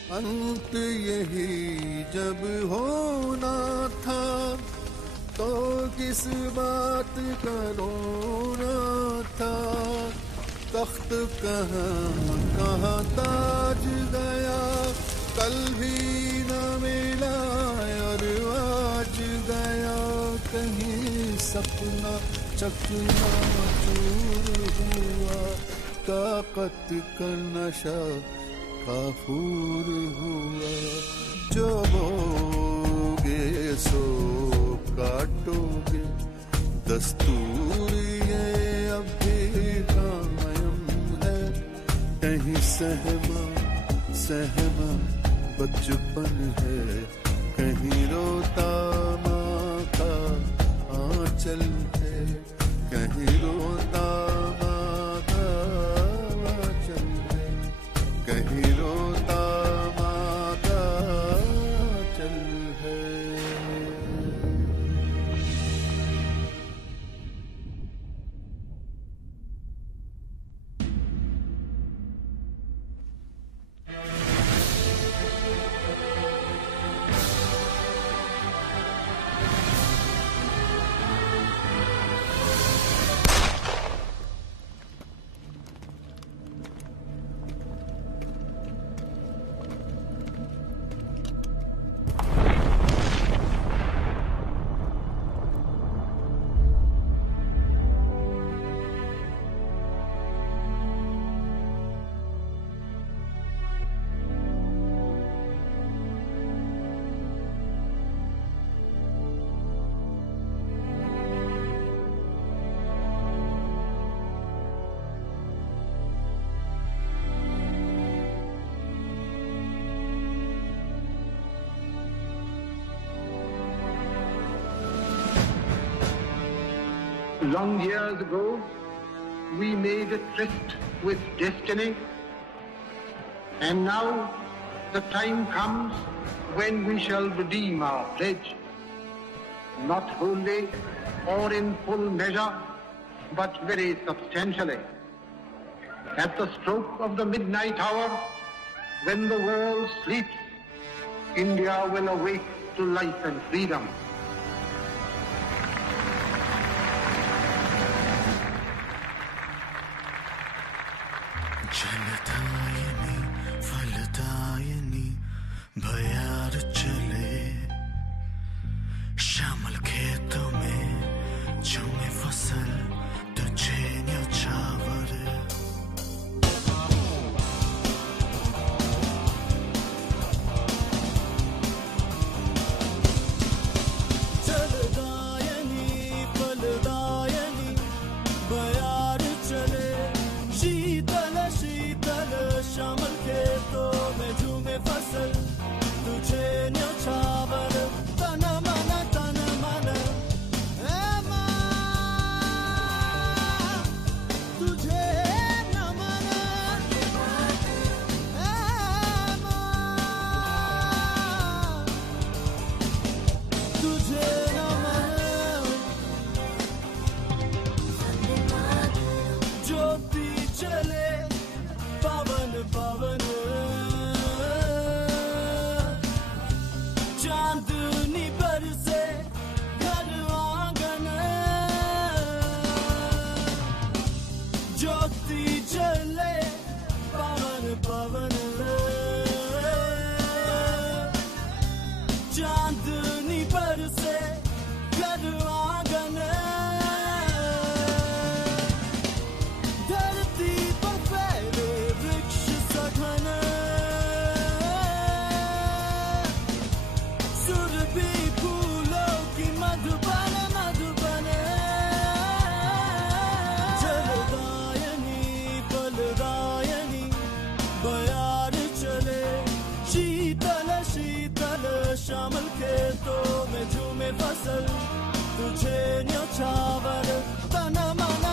अंत यही जब होना था तो किस बात का रोना था। तख्त कहाँ ताज गया, कल भी न मिला और आज गया। कहीं सपना चकनाचूर हुआ, ताकत का नशा काफूर हुआ। जो बोगे सो काटोगे, दस्तूर ये अब भी कायम है। कहीं सहमा बचपन है, कहीं रोता माँ का आंचल है। कहीं रोता माँ का आंचल है, कहीं रोता माँ का आंचल है। Long years ago, we made a tryst with destiny, and now the time comes when we shall redeem our pledge, not wholly or in full measure, but very substantially. At the stroke of the midnight hour, when the world sleeps, India will awake to life and freedom. जलदायिनी फलदायिनी भयार चले, श्यामल खेतों में झूमे फसल तुझे न्योछावर। जलदायिनी फलदायिनी भयार चले, शीतल शीतल श्यामल खेतों में झूमे फसल तुझे न्योछावर। तन मन ए माँ, तुझे नमन ए माँ, तुझे नमन। ज्योति चले पवन पवन, चांदनी बरसे घर आंगन। ज्योति चले पवन पवन, चांदनी बरसे घर आंगन। धरती पर फैले वृक्ष सघन, सुरभि फूलों की मधुबन मधुबन। जलदायिनी फलदायिनी बयार चले, शीतल शीतल श्यामल खेतों में झूमे फसल तुझे न्योछावर। तन मन